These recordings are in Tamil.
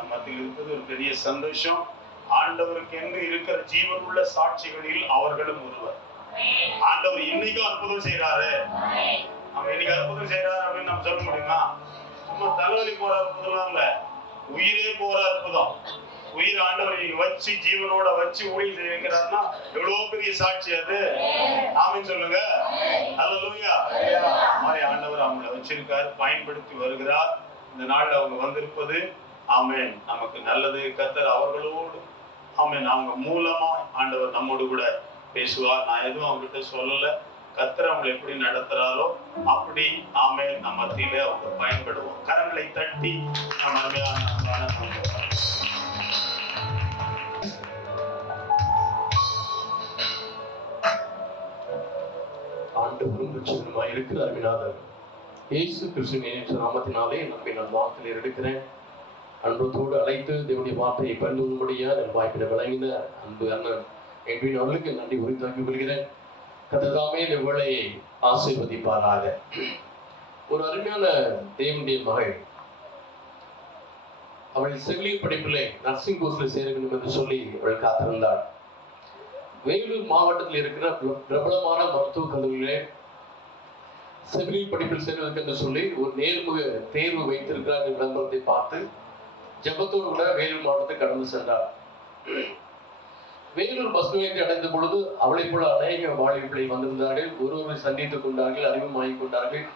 நம்ம மத்தியில் இருப்பது ஒரு பெரிய சந்தோஷம். ஆண்டவருக்கு என்று இருக்கிற ஜீவன் உள்ள சாட்சிகளில் அவர்களும் ஒருவர். ஆண்டவர் இன்னைக்கும் அற்புதம் செய்யறாரு. நம்ம இன்னைக்கு அற்புதம் செய்யறாரு அப்படின்னு நம்ம சொல்ல முடியுமா? சும்மா தலைவலி போற அற்புதம் இல்ல, உயிரே போற அற்புதம். உயிர் ஆண்டவரை வச்சு ஜீவனோட வச்சு ஊழியம் செய்ய வைக்கிறாருன்னா எவ்வளவு பெரிய சாட்சி அது. ஆமென் சொல்லுங்க. அல்லேலூயா. மாதிரி ஆண்டவர் அவங்களை வச்சிருக்காரு, பயன்படுத்தி வருகிறார். இந்த நாள்ல அவங்க வந்திருப்பது ஆமென் நமக்கு நல்லது. கர்த்தர் அவர்களோடு ஆமென் அவங்க மூலமா ஆண்டவர் நம்மோடு கூட பேசுவார். நான் எதுவும் அவங்ககிட்ட சொல்லல. கர்த்தர் அவங்களை எப்படி நடத்துறாரோ அப்படி ஆமென் நம்ம மத்தியிலே அவங்க பயன்படுவோம். கரங்களை தட்டி நம்ம அருமையான ஆண்டவரும் ரட்சகருமாய் இருக்கிற அருமையானவர் இயேசு கிறிஸ்துவின் நாமத்தினாலே நம்மை நான் வார்த்தையில் எடுக்கிறேன். அன்பத்தோடு அழைத்து தேவனுடைய வார்த்தையை பயன்படும்படியா என் வாய்ப்பினை வழங்கின அன்பு அண்ணன் என்வின் அவர்களுக்கு நன்றி உரித்தாக்கி கொள்கிறேன். கர்த்தர் இந்த வேளையை ஆசீர்வதிப்பாராக. ஒரு அருமையான தேவனுடைய மகள், அவள் செவிலியர் படிப்பிலே நர்சிங் கோர்ஸில் சேர வேண்டும் என்று சொல்லி அவள் காத்திருந்தாள். வேலூர் மாவட்டத்தில் இருக்கிற பிரபலமான மருத்துவக் கல்லூரியிலே செவிலியர் படிப்பில் சேர்வதற்கு என்று சொல்லி ஒரு நேர்முக தேர்வு வைத்திருக்கிறார் என்ற விளம்பரத்தை பார்த்து ஜெபத்தோடு கூட வேலூர் மாவட்டத்தை கடந்து சென்றார். வேலூர் பஸ் நிலையத்தை அடைந்த பொழுது அவளை போல அநேக வாலிபர்களை வந்திருந்தார்கள். ஒருவரை சந்தித்துக் கொண்டார்கள், அறிமுகமாகிக் கொண்டார்கள்.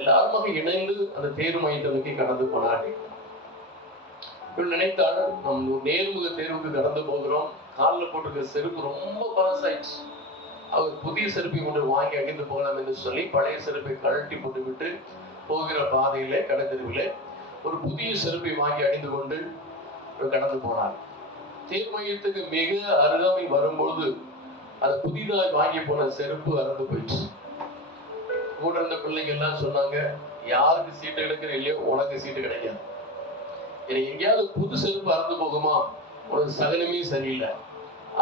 எல்லாருமாக இணைந்து அந்த தேர்வு மையத்தை நோக்கி கடந்து போனார்கள். இவள் நினைத்தால் நம் நேர்முக தேர்வுக்கு கடந்து போகிறோம், காலில் போட்டிருக்க செருப்பு ரொம்ப பழசாயிடுச்சு, அவர் புதிய செருப்பை கொண்டு வாங்கி அணிந்து போகலாம் என்று சொல்லி பழைய செருப்பை கழட்டி போட்டு விட்டு போகிற பாதையிலே கடத்தெருவிலே ஒரு புதிய செருப்பை வாங்கி அணிந்து கொண்டு கடந்து போனார். தேர்வு மையத்துக்கு மிக அருகாமை வரும்பொழுது அது புதிதாக வாங்கி போன செருப்பு அறந்து போயிடுச்சு. கூட இருந்த பிள்ளைங்க எல்லாம் சொன்னாங்க, யாருக்கு சீட்டு கிடைக்கிற இல்லையோ உனக்கு சீட்டு கிடைக்காது, எனக்கு எங்கேயாவது புது செருப்பு அறந்து போகுமா, உனக்கு சகனமே சரியில்லை,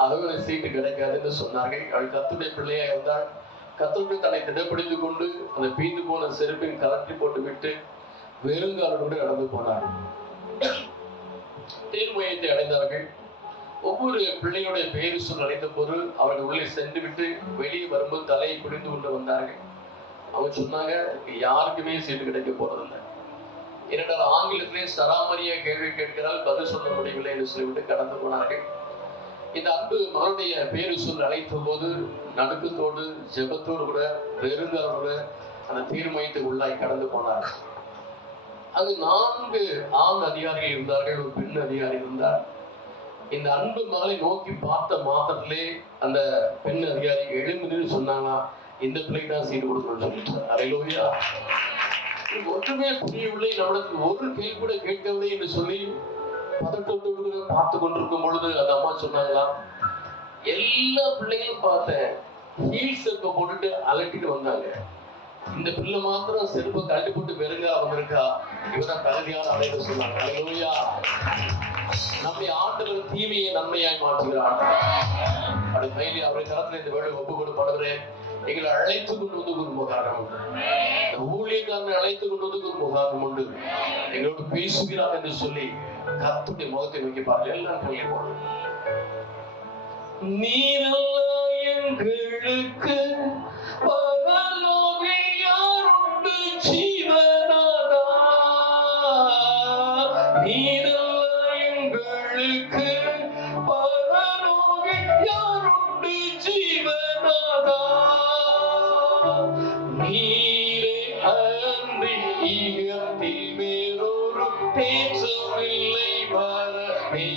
அதுவும் எனக்கு சீட்டு கிடைக்காதுன்னு சொன்னார்கள். அவள் கர்த்தருடைய பிள்ளையா இருந்தால் கர்த்தருடைய தன்னை திடப்படுத்திக் கொண்டு அந்த பீந்து போன செருப்பின் கலட்டி போட்டு விட்டு வெறுங்காலோடு நடந்து போனார். தேர்வு மையத்தை அடைந்தார்கள். ஒவ்வொரு பிள்ளையுடைய பெயர் சொல் அடைந்த பொருள் அவர்கள் உள்ளே சென்று விட்டு வெளியே வரும்போது தலையை பிடிந்து கொண்டு வந்தார்கள். அவங்க சொன்னாங்க, யாருக்குமே சீட்டு கிடைக்க போறதில்லை. இரண்டாவது ஆங்கிலத்திலே சராமரியா கேள்வி கேட்கிறால் பதில் சொல்ல முடியவில்லை என்று சொல்லிவிட்டு கடந்து போனார்கள். இந்த அன்பு மகளுடைய பேரு சொல் அழைத்த போது நடுக்கத்தோடு ஜெபத்தோடு கூட வெறுங்காலோடு அந்த தேர்வு மையத்துக்கு உள்ளாய் கடந்து போனார்கள். அங்கு 4 ஆண் அதிகாரிகள் இருந்தார்கள், ஒரு பெண் அதிகாரி இருந்தார். இந்த அன்பு மகளை நோக்கி பார்த்த மாத்திரத்திலே அந்த பெண் அதிகாரி எழுந்து சொன்னாங்க, இந்த பிள்ளைக்கு தான் சீட்டு கொடுக்கணும்னு சொல்லிட்டார். அல்லேலூயா. ஒன்றுமே புரியவில்லை, நம்மளுக்கு ஒரு கேள்வி கூட கேட்கவில்லை என்று சொல்லி பதட்டத்தோடு பார்த்து கொண்டிருக்கும் பொழுது அந்த அம்மா சொன்னாங்களா, எல்லா பிள்ளைகளும் பார்த்தேன் ஹீல் செருப்பை போட்டுட்டு அலட்டிட்டு வந்தாங்க, இந்த பிள்ளை மாத்திரம் செருப்பை கழட்டி போட்டு வெறுங்கா வந்திருக்கா, இவதான் தகுதியான அழைப்பு சொன்னாங்க. அல்லேலூயா. நம்முடைய ஆண்டவர் தீமையை நன்மையாய் மாற்றுகிறார். அப்படி கையிலே அவரை தரத்துல இந்த வேலை ஒப்பு கொடுப்படுகிறேன். எங்களை அழைத்து கொண்டு வந்து ஒரு முகாரம் உண்டு, ஊழியக்காரனை அழைத்து கொண்டு வந்து ஒரு முகாரம் உண்டு, எங்களோடு பேசுகிறார் என்று சொல்லி கர்த்தருடைய முகத்தை நோக்கி பாருங்க. எல்லாம் கையை போடு. நீரெல்லாம் எங்களுக்கு பரலோகில் யாருண்டு ஜீவனாதா, நீரெல்லாம் எங்களுக்கு பரலோகில் யாருண்டு ஜீவனாதா, நீரே அன்றி ஈகத்தில் வேறொரு தேசமில்லை வரமே,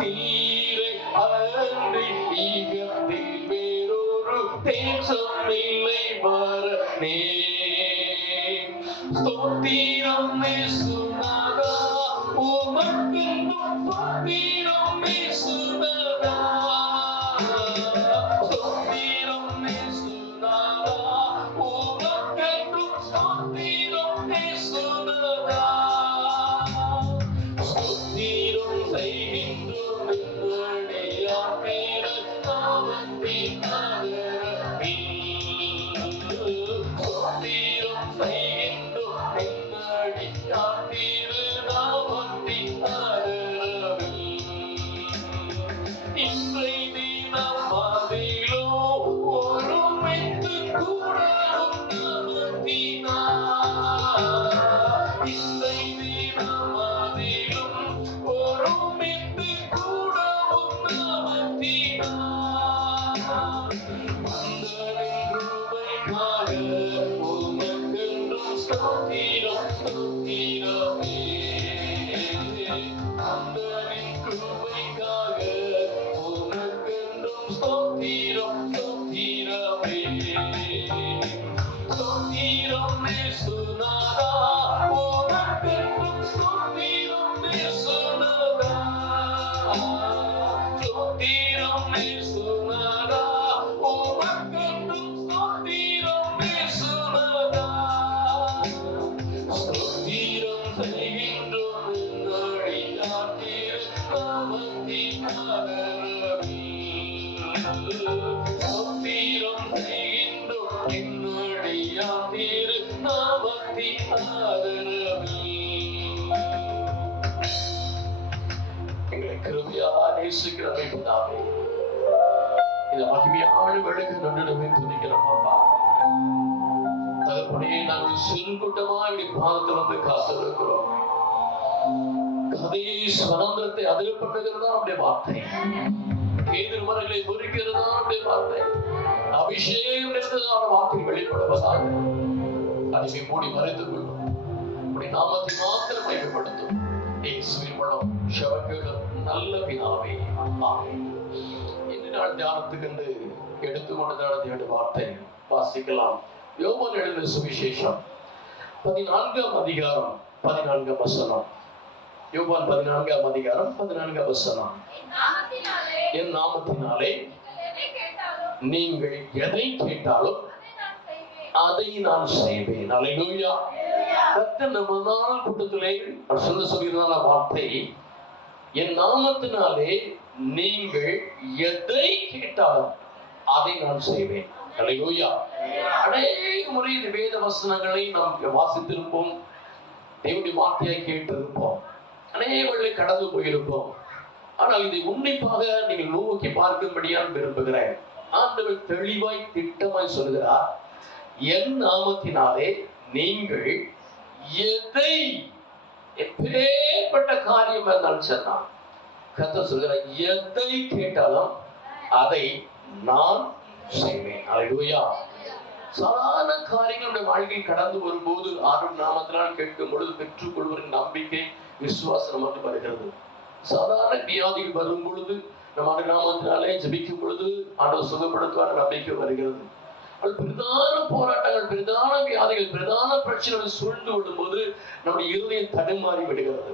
நீரே அன்றி ஈகத்தில் வேறொரு தேசமில்லை வரமே, ஸ்தோத்திரம் இயேசுநாதா, உமக்கென்றும் ஸ்தோத்திரம் இயேசுநாதா, ஸ்தோத்திரம் இயேசுநாதா, உமக்கென்றும் ஸ்தோத்திரம் இயேசுநாதா, ஸ்தோத்திரம் செய்கின்றோம் எங்களுடையார் பேரர் நாமத்தின் நகரத்தில், நேசிக்கிற பிதாவே, இந்த மகிமையான வேளைக்கு நன்றியை துதிக்கிறோம் அப்பா. தகப்பனே, நாங்கள் சிறு கூட்டமா இப்படி பாதத்தில் வந்து காத்திருக்கிறோம். கதையை சுதந்திரத்தை அதில் பண்ணுகிறதா நம்முடைய வார்த்தை, எதிர்மறைகளை பொறிக்கிறதா நம்முடைய வார்த்தை, அபிஷேகம் இருந்ததான வார்த்தை வெளிப்படுவதாக அதை மூடி மறைத்துக் கொள்ளும். அப்படி நாமத்தை மாத்திரம் மையப்படுத்தும் இயேசுவின் மூலம் செவங்களும் நல்ல பிதாவே, ஆமென். இந்த நாள் தியானத்துக்கு எடுத்துக்கொண்டதான தேவனுடைய வார்த்தை வாசிக்கலாம். யோவான் எழுதின சுவிசேஷம் 14ஆம் அதிகாரம் 14ஆம் வசனம். யோவான் 14ஆம் அதிகாரம் 14ஆம் வசனம். என் நாமத்தினாலே நீங்கள் எதை கேட்டாலும் அதை நான் செய்வேன். அல்லேலூயா. கர்த்தர் நம்ம நாள் கூட்டத்திலே சொல்லுகிற வார்த்தை, என் நாமத்தினாலே நீங்கள் எதை கேட்டாலும் அதை நான் செய்வேன். அல்லேலூயா. அநேக முறை இந்த வேத வசனங்களை நாம் வாசித்திருப்போம், தேவனுடைய வார்த்தையை கேட்டிருப்போம், அநேக கடந்து போயிருப்போம். ஆனால் இதை உன்னிப்பாக நீங்கள் நோக்கி பார்க்கும்படியாக விரும்புகிறேன். ஆண்டவர் தெளிவாய் திட்டமாய் சொல்கிறார், என் நாமத்தினாலே நீங்கள் எதை, எப்பேற்பட்ட காரியம் இருந்தாலும் சொன்னான், கர்த்தர் சொல்கிறார், எதை கேட்டாலும் அதை நான் செய்வேன். அல்லேலூயா. சாதாரண காரியங்களுடைய வாழ்க்கையில் கடந்து வரும்போது ஆண்டவர் நாமத்தினால் கேட்கும் பொழுது பெற்றுக் கொள்வதற்கு நம்பிக்கை, விசுவாசம் நமக்கு வருகிறது. சாதாரண வியாதிகள் வரும் பொழுது நம்ம ஆண்டவர் நாமத்தினாலே ஜெபிக்கும் பொழுது ஆண்டவர் சுகப்படுத்துவார் நம்பிக்கை வருகிறது. பிரதான போராட்டங்கள், பிரதான வியாதிகள், பிரதான பிரச்சனைகள் சூழ்ந்து கொள்ளும் போது நம்முடைய இருதயம் தடுமாறி விடுகிறது.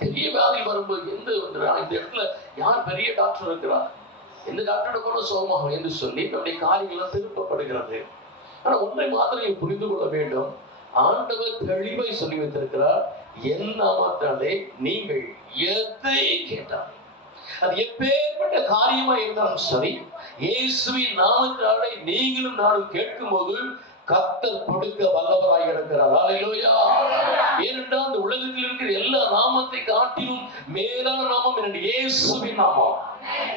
பெரிய வியாதி வரும்போது இந்த இடத்துல யார் பெரிய டாக்டர் இருக்கிறார், எந்த டாக்டரோட போல சுகமாகும் என்று சொல்லி நம்முடைய காரியங்கள் திருப்பப்படுகிறது. ஆனா ஒன்றை மாதிரி புரிந்து கொள்ள வேண்டும், ஆண்டவர் தெளிவை சொல்லி வைத்திருக்கிறார், என் நாமத்தாலே நீங்கள் எதை கேட்டால், அது எப்பேற்பட்ட காரியமா இருந்தாலும் சரி, இயேசுவின் நாமத்தினாலே நீங்களும் நானும் கேட்கும் போது கர்த்தர் கொடுக்க வல்லவராய் இருக்கிறார். அல்லேலூயா. ஏனென்றால் இந்த உலகத்தில் இருக்கிற எல்லா நாமத்தை காட்டிலும் மேலான நாமம் என்னுடைய இயேசுவின் நாமம்.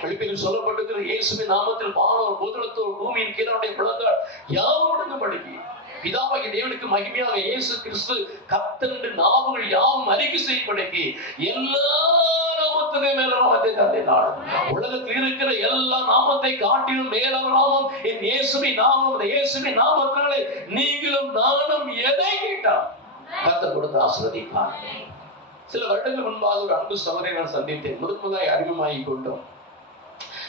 வெளிப்படையில் சொல்லப்பட்டிருக்கிற இயேசுவின் நாமத்தில் வானோர் பூதலத்தோர் பூமியின் கீழே முழங்கால் யாவும் விழுந்தபடிக்கு பிதாவாகிய தேவனுக்கு மகிமையாக இயேசு கிறிஸ்து கர்த்தர் என்று நாமங்கள் யாவும் அறிக்கை செய்யும்படிக்கு எல்லா நாமத்துக்கு மேல நாமத்தை தந்தினார். உலகத்தில் இருக்கிற எல்லா நாமத்தை காட்டிலும் மேலான நாமம் என் இயேசுவின் நாமம். அந்த இயேசுவின் நாமத்தினாலே நீங்களும் நானும் எதை கேட்டால் கர்த்தர் கொடுத்து ஆசீர்வதிப்பார். சில வருடங்கள் முன்பாக ஒரு அன்பு சகோதரியை நான் சந்தித்தேன். முதலாய் அறிமுகமாகி கொண்டோம்.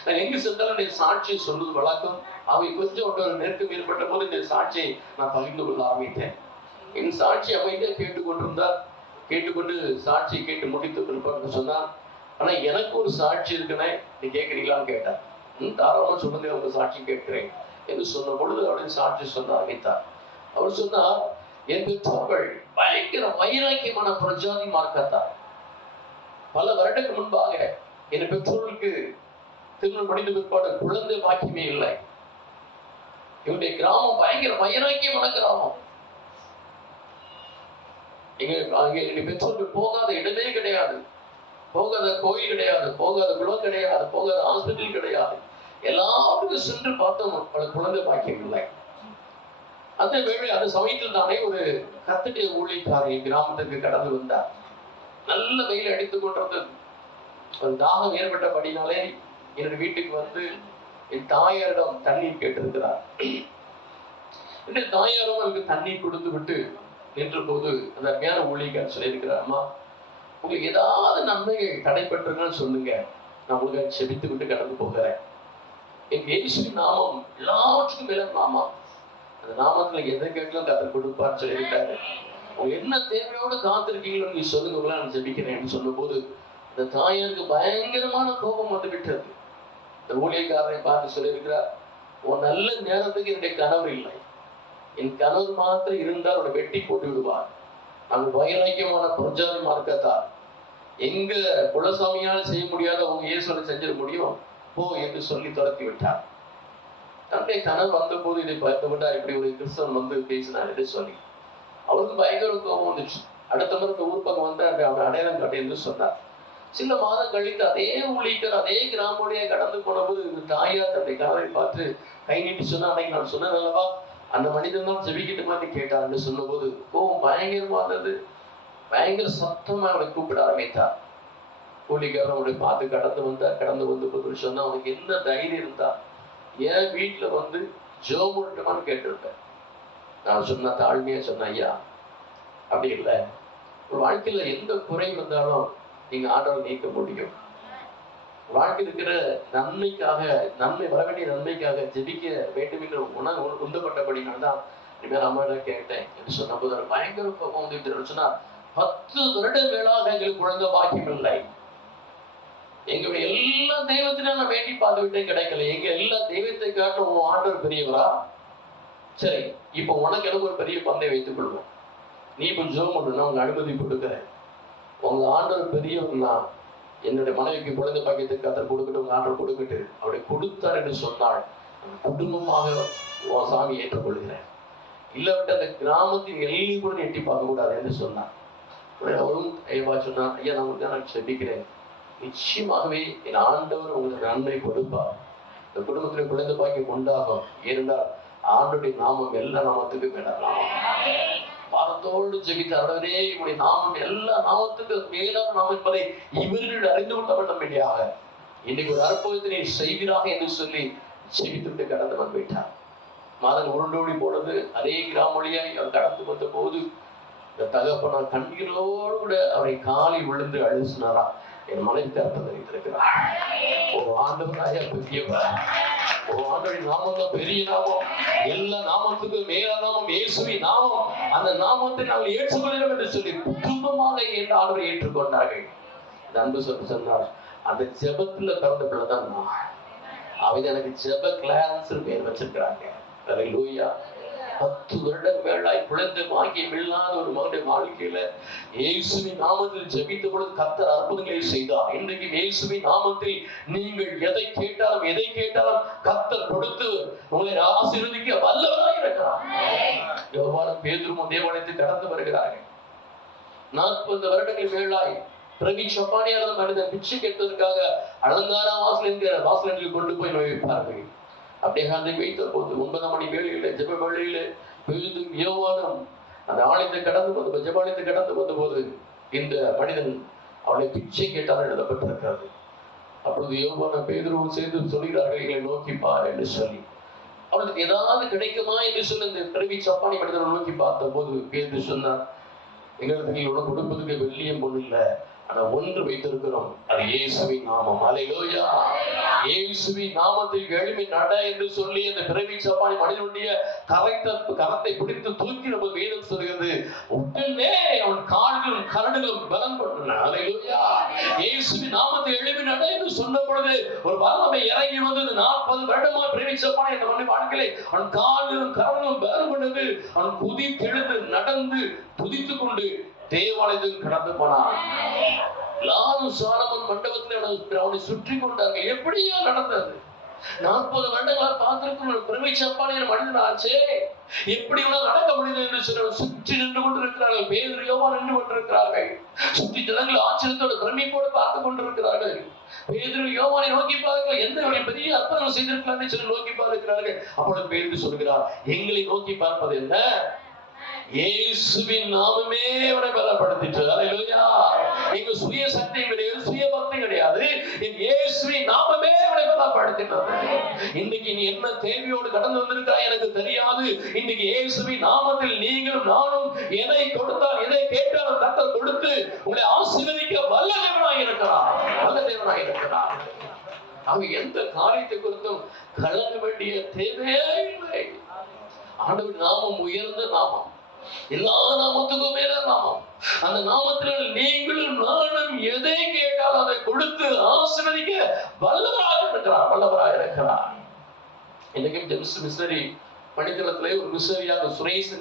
நான் எங்கு சென்றாலும் என் சாட்சியை சொல்வது வழக்கம். அவை கொஞ்சம் ஒரு நெருக்கம் ஏற்பட்ட போது இந்த சாட்சியை நான் பகிர்ந்து கொள்ள ஆரம்பித்தேன். என் சாட்சி அமைதியாக கேட்டுக்கொண்டிருந்தார். கேட்டுக்கொண்டு சாட்சியை கேட்டு முடித்து பிற்பாடு சொன்னார், ஆனா எனக்கு ஒரு சாட்சி இருக்குன்னு நீ கேட்குறீங்களான்னு கேட்டார். தாராளமாக சொல்லுங்க, உங்க சாட்சி கேட்கிறேன் என்று சொன்ன பொழுது அவருடைய சாட்சி சொல்ல ஆரம்பித்தார். அவர் சொன்னார், என் பெற்றோர்கள் பயங்கர வைராக்கியமான பிரஜாதி மார்க்கத்தார். பல வருடங்களுக்கு முன்பாக என் பெற்றோர்களுக்கு திருமணம் முடிந்த பிற்பாடு குழந்தை பாக்கியமே இல்லை. இவருடைய கிராமம் பயங்கர வைராக்கியமான கிராமம். எங்க பெற்றோர்கள் போகாத இடமே கிடையாது, போகாத கோயில் கிடையாது, போகாத குளம் கிடையாது, போகாத ஹாஸ்பிட்டல் கிடையாது. எல்லாத்துக்கும் சென்று பார்த்தோம், பல குழந்தை பாக்கியம் இல்லை. அந்த வேளை அந்த சமயத்தில் தானே ஒரு கர்த்தருடைய ஊழியக்காரர் கிராமத்துக்கு கடந்து வந்தார். நல்ல வெயில் அடித்துக் கொண்டிருந்தது. ஒரு தாகம் ஏற்பட்டபடினாலே என்னுடைய வீட்டுக்கு வந்து என் தாயாரிடம் தண்ணீர் கேட்டிருக்கிறார். தாயாரும் அவருக்கு தண்ணீர் கொடுத்து விட்டு நின்ற போது அந்த அருமையான ஊழியக்காரர் சொல்லியிருக்கிறார், அம்மா உங்களுக்கு ஏதாவது நன்மைகள் தடைப்பட்டிருக்குன்னு சொல்லுங்க, நான் உங்களுக்கு செபித்து விட்டு கடந்து போகிறேன். என் இயேசுவின் நாமம் எல்லாவற்றுக்கும் மேல நாமம். அந்த நாமத்துல எதை கேட்கலாம் கர்த்தர் கொடுப்பார்னு சொல்லியிருக்காரு. அவங்க என்ன தேவையோடு காத்திருக்கீங்களோ நீ சொல்லுங்க, நான் ஜெபிக்கிறேன் சொன்ன போது இந்த தாயாருக்கு பயங்கரமான கோபம் வந்து விட்டது. இந்த ஊழியக்காரரை பார்த்து சொல்லியிருக்கிறார், உன் நல்ல நேரத்துக்கு என்னுடைய கணவர் இல்லை, என் கணவர் மாத்திரம் இருந்தால் அவனை வெட்டி போட்டு விடுவார். அந்த வைராக்கியமான பிரஜாதி மார்க்கத்தார் எங்க குலசாமியால் செய்ய முடியாத அவங்க இயேசுவை செஞ்சிட முடியும் போ என்று சொல்லி துரத்தி விட்டார். தன்னுடைய கணவர் வந்த போது இதை பார்த்து விட்டார், இப்படி ஒரு கிறிஸ்தவன் வந்து பேசினார் என்று சொல்லி அவருக்கு பயங்கர கோபம் வந்துச்சு. அடுத்த முறை ஊர் பக்கம் வந்து அவன் அடையாளம் காட்டி என்று சொன்னார். சில மாதம் கழித்து அதே ஊழியர் அதே கிராம வழியா கடந்து போனபோது இந்த தாயார் தன்னுடைய கணவரை பார்த்து கை நீட்டி சொன்னா, அன்னைக்கு நான் சொன்னேன் அல்லவா, அந்த மனிதன் தான் ஜெபிக்கிட்டு மாதிரி கேட்டான்னு சொன்னபோது கோவம் பயங்கரமா இருந்தது. பயங்கர சத்தமா அவனை கூப்பிட ஆரம்பித்தார். கூலிக்காரன் அவனை பார்த்து கடந்து வந்து சொன்னா, அவனுக்கு என்ன தைரியம் இருந்தா என் வீட்டுல வந்து ஜோமுட்டமான்னு கேட்டிருப்பேன். நான் சொன்ன தாழ்மையா சொன்ன, ஐயா அப்படி இல்லை, ஒரு வாழ்க்கையில எந்த குறை வந்தாலும் நீங்க ஆண்டவர் நீக்க முடியும். வாழ்க்கையில் இருக்கிற நன்மைக்காக, நன்மை வர வேண்டிய நன்மைக்காக ஜெபிக்க வேண்டும் என்று உந்தப்பட்டபடினால்தான் இனிமேல் அம்மா கேட்டேன் என்று சொன்ன போது பயங்கர கோபம் வந்துட்டு சொன்னா, 10 வருட மேலாக எங்களுக்கு குழந்தை பாக்கியம் இல்லை. எங்களுடைய எல்லா தெய்வத்திலும் நான் வேண்டி பார்த்துவிட்டே கிடைக்கல. எங்க எல்லா தெய்வத்தை காட்டும் உன் ஆண்டவர் பெரியவரா? சரி, இப்போ உனக்கு எனக்கு ஒரு பெரிய பந்தை வைத்துக் கொள்வோம். நீ இப்போ ஜோம் பண்ணா உங்க அனுமதி கொடுக்குறேன். உங்க ஆண்டவர் பெரியவர்னா என்னுடைய மனைவிக்கு குழந்தை பாக்கியத்தை கத்தர் கொடுக்கட்டும், உங்க ஆண்டவர் கொடுக்கட்டு. அப்படி கொடுத்தார் என்று சொன்னால் குடும்பமாக உன் சாமி ஏற்றுக்கொள்கிறேன். இல்லை விட்டு அந்த கிராமத்தின் எல்லையும் கூட எட்டி பார்க்க கூடாது என்று சொன்னார். அவரும் ஐயா சொன்னார், ஐயா நான் செபிக்கிறேன், நிச்சயமாகவே என் ஆண்டவர் உங்களுக்கு நன்மை கொடுப்பார். இந்த குடும்பத்தில் குழந்தை பாக்கியம் உண்டாகும். ஏனென்றால் ஆண்டுடைய நாமம் எல்லா நாமத்துக்கும் மேலான பாரத்தோடு ஜெபித்தாரே, இவருடைய நாமம் எல்லா நாமத்துக்கு மேலான நாமம் என்பதை இவர்கள் அறிந்து கொள்ள வேண்டும் இல்லையாக இன்னைக்கு ஒரு அற்புதத்தை நீ செய்வீராக என்று சொல்லி ஜெபித்துவிட்டு கடந்து வந்துவிட்டார். மாதம் உருண்டோடி போனது அதே கிராம வழியாய் அவர் கடந்து வந்த போது இந்த தகப்பனார் கண்ணீரோடு கூட அவரை காலில் விழுந்து அழுசினாரா, என் மனைவி கருத்து தெரிவித்திருக்கிறார். ஒரு ஆண்டவராய பெரியவர், ஒரு ஆண்டவருடைய நாமம் தான் பெரிய நாமம். எல்லா நாமத்துக்கும் மேலான நாமம் இயேசுவின் நாமம். அந்த நாமத்தை நாங்கள் ஏற்றுக்கொள்கிறோம் என்று சொல்லி குடும்பமாக என்ற ஆண்டவரை ஏற்றுக்கொண்டார்கள். இந்த அன்பு சொன்னார், அந்த ஜெபத்துல பிறந்த பிள்ளைதான் நான். அவங்க எனக்கு ஜெப கிளான்ஸ் பேர் வச்சிருக்கிறாங்க. 10 வருடம் மேலாய் குழந்தை பாக்கியம் இல்லாத ஒரு மகனுடைய வாழ்க்கையில இயேசுவின் நாமத்தில் ஜெபித்த பொழுது கர்த்தர் அற்புதங்களை செய்தார். இன்றைக்கு இயேசுவின் நாமத்தில் நீங்கள் எதை கேட்டாலும் கர்த்தர் கொடுத்து உங்களை ஆசீர்வதிக்க வல்லவராய் இருக்கிறார். யோவானும் பேதுருவும் தேவாலயத்தில் கடந்து வருகிறார்கள். 40 வருடங்கள் மேலாய் பிரவி சப்பானியான மனிதன் பிச்சை கேட்பதற்காக அலங்கார வாசல் என்று கொண்டு போய் வைப்பார்கள். அப்படியே அதை வைத்த போது 9ஆம் மணி வேளையில ஜெப வேளையில பேதும் யோவானும் அந்த ஆலயத்தை கடந்து வந்த போது இந்த மனிதன் அவளை பிச்சை கேட்டால் எழுதப்பட்டிருக்கிறது. அப்பொழுது யோவானும் பேதுருவும் சேர்ந்து சொல்கிறார்கள், எங்களை நோக்கி பார் என்று சொல்லி. அவளுக்கு ஏதாவது கிடைக்குமா என்று சொல்லி இந்த பிறவி சப்பானி மனிதனை நோக்கி பார்த்த போது பேதுரு சொன்னார், எங்களுக்கு நீங்க உனக்கு கொடுப்பதுக்கு வெள்ளியும் பொண்ணு இல்லை, ஆனா ஒன்று வைத்திருக்கிறோம், அது இயேசுவின் நாமம். அல்லேலூயா. இயேசுவின் நாமத்தில் எழுப்பி நட என்று சொல்லி அந்த பிறவி சப்பானி மனிதனுடைய கரத்தை பிடித்து தூக்கி நம்ம வேதம் சொல்கிறது, உடனே அவன் கால்களும் கரடுகளும் பலம் கொண்டன. அல்லேலூயா. இயேசுவின் நாமத்தில் எழுப்பி நட என்று சொன்ன பொழுது ஒரு வல்லமை இறங்கி வந்தது. 40 வருடமா பிறவி சப்பானி இந்த மனித வாழ்க்கையிலே அவன் கால்களும் கரடுகளும் பலம் கொண்டது. அவன் குதித்தெழுந்து நடந்து துதித்துக் கொண்டு தேவாலயத்தில் கடந்து போனான். எல்லாரும் சாலமன் மண்டபத்தில் அவனை சுற்றி கொண்டார்கள். எப்படியா நடந்தது? 40 வருடங்களா பார்த்திருக்கிற பிறவி சப்பானியின் மனிதன் ஆச்சே, எப்படி நடக்க முடியுது என்று சொல்லி சுற்றி நின்று கொண்டிருக்கிறார்கள். பேதுரு யோவான் நின்று கொண்டிருக்கிறார்கள். சுற்றி ஜனங்கள் ஆச்சரியத்தோடு பிரமிப்போடு பார்த்து கொண்டிருக்கிறார்கள். பேதுரு யோவானை நோக்கி பார்க்க எந்த பெரிய அற்புதம் செய்திருக்கிறார் சொல்லி நோக்கி பார்க்கிறார்கள். அப்பொழுது பேதுரு சொல்கிறார், எங்களை நோக்கி பார்ப்பது என்ன? இயேசுவின் நாமமே அவனை பலப்படுத்திட்டு. அல்லேலூயா. நீங்க சுய சக்தி கிடையாது, சுய பக்தி கிடையாது, இயேசுவின் நாமமே அவனை பலப்படுத்தினது. இன்னைக்கு நீ என்ன தேவையோடு கடந்து வந்திருக்கிறாய் எனக்கு தெரியாது. இன்னைக்கு இயேசுவின் நாமத்தில் நீங்களும் நானும் எதை கொடுத்தால் எதை கேட்டாலும் கர்த்தர் கொடுத்து உங்களை ஆசீர்வதிக்க வல்ல தேவனாய் இருக்கிறார். அவன் எந்த காரியத்தை குறித்தும் கலங்க வேண்டிய தேவையே இல்லை. ஆண்டவர் நாமம் உயர்ந்த நாமம், எல்லா நாமத்துக்கும் மேல நாமம். அந்த நாமத்தில் நீங்களும் நானும் எதை கேட்டாலும் அதை கொடுத்து ஆசீர்வதிக்க வல்லவராக இருக்கிறார். இன்னைக்கும் ஜெம்ஸ் மிஷனரி பணித்தளத்திலே ஒரு மிஷனரியாக சுரேஷ்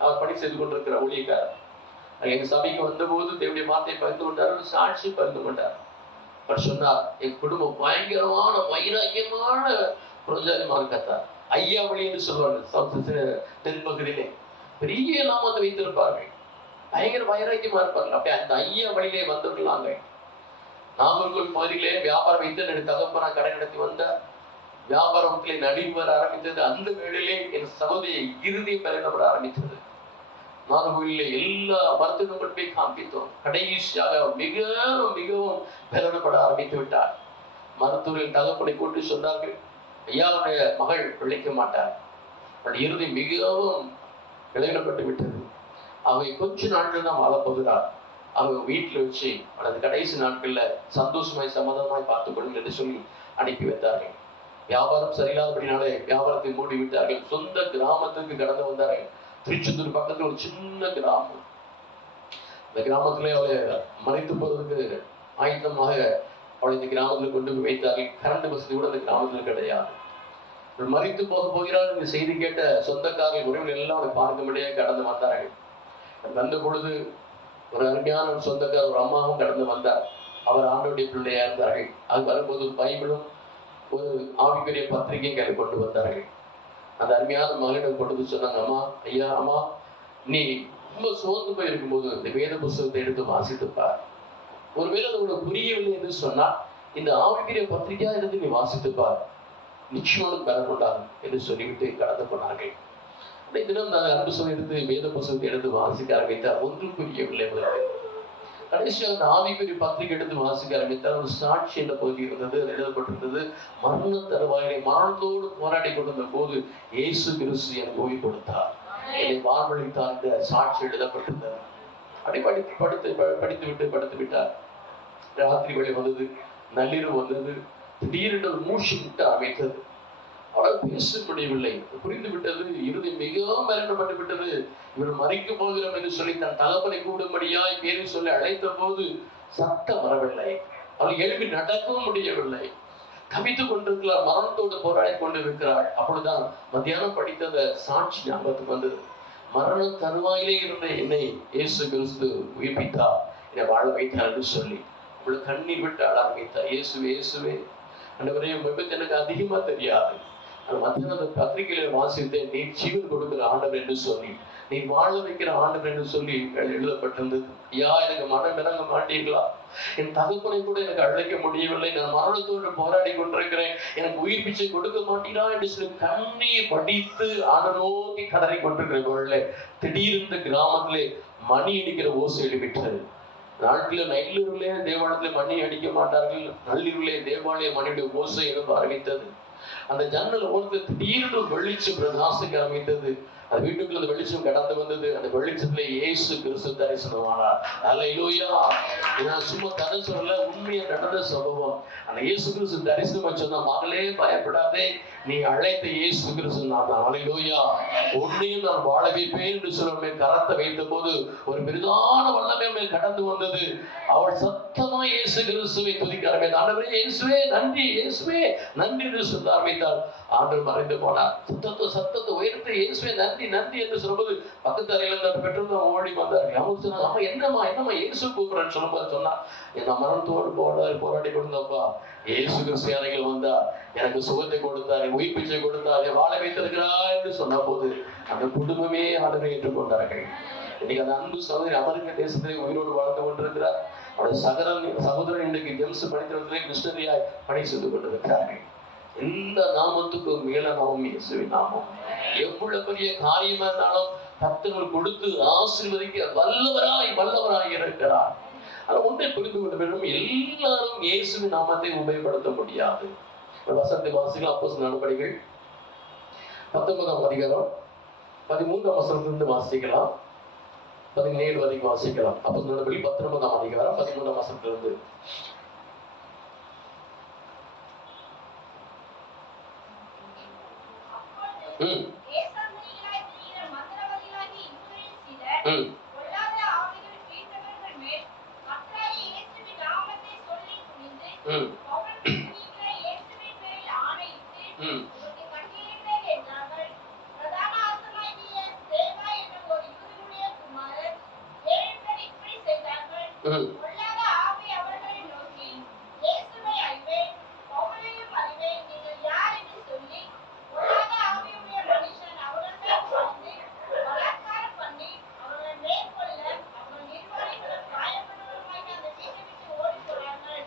அவர் பணி செய்து கொண்டிருக்கிற ஊழியக்காரர் எங்க சபைக்கு வந்த போது தேவனுடைய வார்த்தையை பகிர்ந்து கொண்டார், சாட்சி பகிர்ந்து கொண்டார். அவர் சொன்னார், என் குடும்பம் பயங்கரமான வைராக்கியமான புரஜாதிமாக கத்தார். ஐயா வழி என்று சொல்வார்கள். தென்பகுதியிலே பெரிய நாமத்தை வைத்திருப்பார்கள், பயங்கர வைராக்கியமா இருப்பார்கள். அப்படி அந்த ஐயா வழியிலே வந்தவர்களாங்க. நாகர்கோவில் பகுதியிலே வியாபாரம் வைத்து என்னுடைய தகப்பனா கடை நடத்தி வந்தார். வியாபாரத்திலே நலிவு வர ஆரம்பித்தது. அந்த வேளையிலே என் சகோதரி இறுதி பலனப்பட ஆரம்பித்தது. நாகர்கோவிலே எல்லா மருத்துவர்கள் போய் காண்பித்தோம். கடைசியாக மிகவும் மிகவும் பலனப்பட ஆரம்பித்து விட்டார். மருத்துவரின் தகப்பனை கொண்டு சொன்னார்கள், ஐயாவுடைய மகள் பிழைக்க மாட்டார், இறுதி மிகவும் விலகிடப்பட்டு விட்டது, அவை கொஞ்ச நாட்கள் தான் வாழப்போகிறார், அவங்க வீட்டில் வச்சு அந்த கடைசி நாட்கள்ல சந்தோஷமாய் சமாதானமாய் பார்த்துக் கொள்ளுங்கள் என்று சொல்லி அனுப்பி வைத்தார்கள். வியாபாரம் சரியில்லாதபடினாலே வியாபாரத்தை மூடி விட்டார்கள். சொந்த கிராமத்துக்கு கடந்து வந்தார்கள். திருச்செந்தூர் பக்கத்துல ஒரு சின்ன கிராமம். இந்த கிராமத்திலே அவளை மறைத்து போறதுக்கு ஆயத்தமாக அவளை இந்த கிராமத்தில் கொண்டு போய் வைத்தார்கள். கரண்ட் வசதி கூட அந்த கிராமத்தில் கிடையாது. மறித்து போக போகிறாள் இந்த செய்தி கேட்ட சொந்தக்காரர்கள் உறவுகள் எல்லாம் அவளை பார்க்கும்படியாக கடந்து வந்தார்கள். வந்த பொழுது ஒரு அருமையான ஒரு சொந்தக்கார ஒரு அம்மாவும் கடந்து வந்தார். அவர் ஆண்டோடைய பிள்ளையா இருந்தார்கள். அது வரும்போது ஒரு பைபிளும் ஒரு ஆவிக்குரிய பத்திரிகையும் கையில் கொண்டு வந்தார்கள். அந்த அருமையான மகளிடம் கொண்டு சொன்னாங்க, அம்மா, ஐயா, அம்மா, நீ ரொம்ப சோர்ந்து போய் இருக்கும்போது இந்த வேத புஸ்தகத்தை எடுத்து வாசித்துப்பார். ஒருவேளை அது உனக்கு புரியவில்லை என்று சொன்னா இந்த ஆவிக்குரிய பத்திரிகையா எடுத்து நீ வாசித்துப்பார், நிச்சயமான பலன் உண்டாகும் என்று சொல்லிவிட்டு கடந்து போனார்கள். அந்த தினம் நான் அன்பு சொல்லி எடுத்து வேத புஸ்தகத்தை எடுத்து வாசிக்க ஆரம்பித்தார். ஒன்றும் புரியவில்லை. கடைசியாக அந்த ஆவிக்குரிய பத்திரிகை எடுத்து வாசிக்க ஆரம்பித்தார். ஒரு சாட்சி என்ற பகுதி இருந்தது, எழுதப்பட்டிருந்தது. மரண தருவாயிலே மரணத்தோடு போராடி கொண்டிருந்த போது இயேசு கிறிஸ்து எனக்கு ஓய்வு கொடுத்தார், என்னை வாழ்வழித்தார் என்ற சாட்சி எழுதப்பட்டிருந்தது. அப்படி படித்து விட்டார். ராத்திரி வேளை வந்தது, நள்ளிரவு வந்தது. திடீரென்று ஒரு மூச்சு விட்டு அமைத்தது. அவரால் பேச முடியவில்லை. புரிந்து விட்டது. இறுதி மிகவும் மரணப்பட்டு விட்டது. இவர் மறிக்க போகிறோம் என்று சொல்லி தன் தகப்பனை கூடும்படியாய் பேரை சொல்லி அழைத்த போது சத்தம் வரவில்லை. அவள் எழுப்பி நடக்கவும் முடியவில்லை. தவித்துக் கொண்டிருக்கிறார். மரணத்தோடு போராடி கொண்டிருக்கிறாள். அப்பொழுதுதான் மத்தியானம் படித்த அந்த சாட்சி ஞாபகத்துக்கு வந்தது. மரண தருவாயிலே இருந்த என்னை இயேசு கிறிஸ்து உயிர்ப்பித்தார், என்னை வாழ வைத்தார் என்று சொல்லி அவள் கண்ணீர் விட்டு அழ ஆரம்பித்தார். இயேசுவே, இயேசுவே, ஆண்டவரே, விபத்து எனக்கு அதிகமா தெரியாது, மத்தியான பத்திரிகையில வாசித்தேன், நீ ஜீவன் கொடுக்கிற ஆண்டவர் என்று சொல்லி, நீ வாழ வைக்கிற ஆண்டவர் என்று சொல்லி எழுதப்பட்டிருந்தது. ஐயா, எனக்கு மனம் இறங்க மாட்டீர்களா? என் தகப்பனை கூட எனக்கு அழைக்க முடியவில்லை, நான் மரணத்தோடு போராடி கொண்டிருக்கிறேன், எனக்கு உயிர் பிச்சை கொடுக்க மாட்டீரா என்று சொல்லி கண்ணீர் படித்து ஆண்ட நோக்கி கதறி கொண்டிருக்கிற திடீர்னு கிராமத்திலே மணி அடிக்கிற ஓசை எழுப்பிட்டது. நாட்டில் நள்ளிருளே தேவாலயத்திலே மணி அடிக்க மாட்டார்கள். நள்ளிருளே தேவாலய மணியுடைய ஓசை எழுப்ப ஆரம்பித்தது. அந்த ஜன்னல் ஓரத்தில் திடீர்னு வெளிச்சம் பிரகாசிக்க ஆரம்பித்தது. அந்த வீட்டுக்குள்ள அந்த வெளிச்சம் கடந்து வந்தது. அந்த வெளிச்சத்துல இயேசு கிறிஸ்து தரிசனமானார். அல்லேலூயா. நான் சும்மா கதை சொல்லல, உண்மையா நடந்த சம்பவம். அந்த இயேசு கிறிஸ்து தரிசனம் சொன்னா, மகளே பயப்படாதே, நீ அழைத்த இயேசு கிறிஸ்து நான். அல்லேலூயா. உன்னையும் நான் வாழ வைப்பேன் என்று சொல்ல கரத்தை வைத்த போது ஒரு பெரிதான வல்லமை மேல் கடந்து வந்தது. அவள் சத்தமா இயேசு கிறிஸ்துவை துதிக்க ஆரம்பித்தார். ஆண்டவரே இயேசுவே நன்றி, இயேசுவே நன்றி என்று சொல்ல ஆரம்பித்தார். ஆண்டவர் மறைந்து போனார். சத்தத்தை உயர்த்தி இயேசுவே நன்றி நன்றி என்று சொல்லும்போது பக்கத்து அறையில இருந்த பெற்றோர் ஓடி வந்தார்கள். அவங்க சொன்னாங்க, அம்மா என்னம்மா இயேசு கூப்பிடுறேன்னு சொல்லும்போது சொன்னா, என் மரணத்தோடு போராடி கொடுத்தப்பா இயேசு கிறிஸ்து அறையில் வந்தார், எனக்கு சுகத்தை கொடுத்தார், உயிர் பிச்சை கொடுத்தார், வாழ வைத்திருக்கிறார் என்று சொன்ன போது அந்த குடும்பமே ஆண்டவரை ஏற்றுக்கொண்டார்கள். இன்னைக்கு அந்த அன்பு சகோதரி அமெரிக்க தேசத்திலே உயிரோடு வாழ்ந்து கொண்டிருக்கிறார். அவருடைய சகோதரன் இன்றைக்கு ஜெம்ஸ் படித்திரத்திலே மிஷனரியாய் பணி செய்து கொண்டிருக்கிறார்கள். எந்த நாமத்துக்கும் மேல நாமம் இயேசுவின் நாமம். எவ்வளவு பெரிய காரியமா இருந்தாலும் கர்த்தர் கொடுத்து ஆசீர்வதிக்க வல்லவராய் இருக்கிறார். ஆனா ஒன்றை புரிந்து கொள்ள வேண்டும், எல்லாரும் இயேசுவின் நாமத்தை உபயோகப்படுத்த முடியாது. வசனத்தை வாசிக்கலாம். அப்போஸ்தலர் நடபடிகள் 19ஆம் அதிகாரம் 13ஆம் வசனத்திலிருந்து வாசிக்கலாம், 17 வரைக்கும் வாசிக்கலாம். அப்போஸ்தலர் நடபடிகள் 19ஆம் அதிகாரம் 13ஆம் வசனத்திலிருந்து.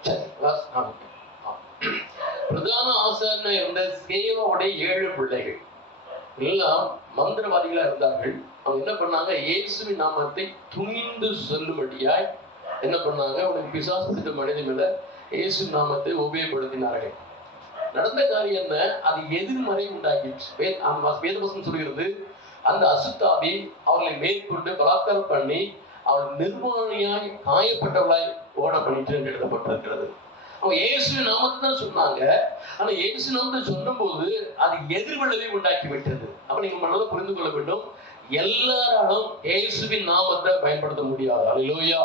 சரி, பிரதான ஆசாரியனா இருந்த சேவாவுடைய 7 பிள்ளைகள் எல்லாம் மந்திரவாதிகளா இருந்தார்கள். அவங்க என்ன பண்ணாங்க, இயேசுவின் நாமத்தை துணிந்து சொல்லும்படியாய் என்ன பண்ணாங்க, அவனுக்கு பிசாசு பிடித்த மனிதன் மேல இயேசு நாமத்தை உபயோகப்படுத்தினார்கள். நடந்த காரியம் என்ன, அது எதிர்மறை உண்டாக்கிடுச்சு. வேதவசனம் சொல்கிறது, அந்த அசுத்தாவி அவர்களை மேற்கொண்டு பலாத்காரம் பண்ணி அவள் நிர்வாணியாய் காயப்பட்டவளாய் ஓட பண்ணிட்டு எழுதப்பட்டிருக்கிறது. அவங்க இயேசு நாமத்தை தான் சொன்னாங்க. ஆனா இயேசு நாமத்தை சொன்ன போது அது எதிர்விளைவை உண்டாக்கி விட்டது. அப்ப நீங்க நல்லா புரிந்து கொள்ள வேண்டும், எல்லாராலும் இயேசுவின் நாமத்தை பயன்படுத்த முடியாது. அல்லேலூயா.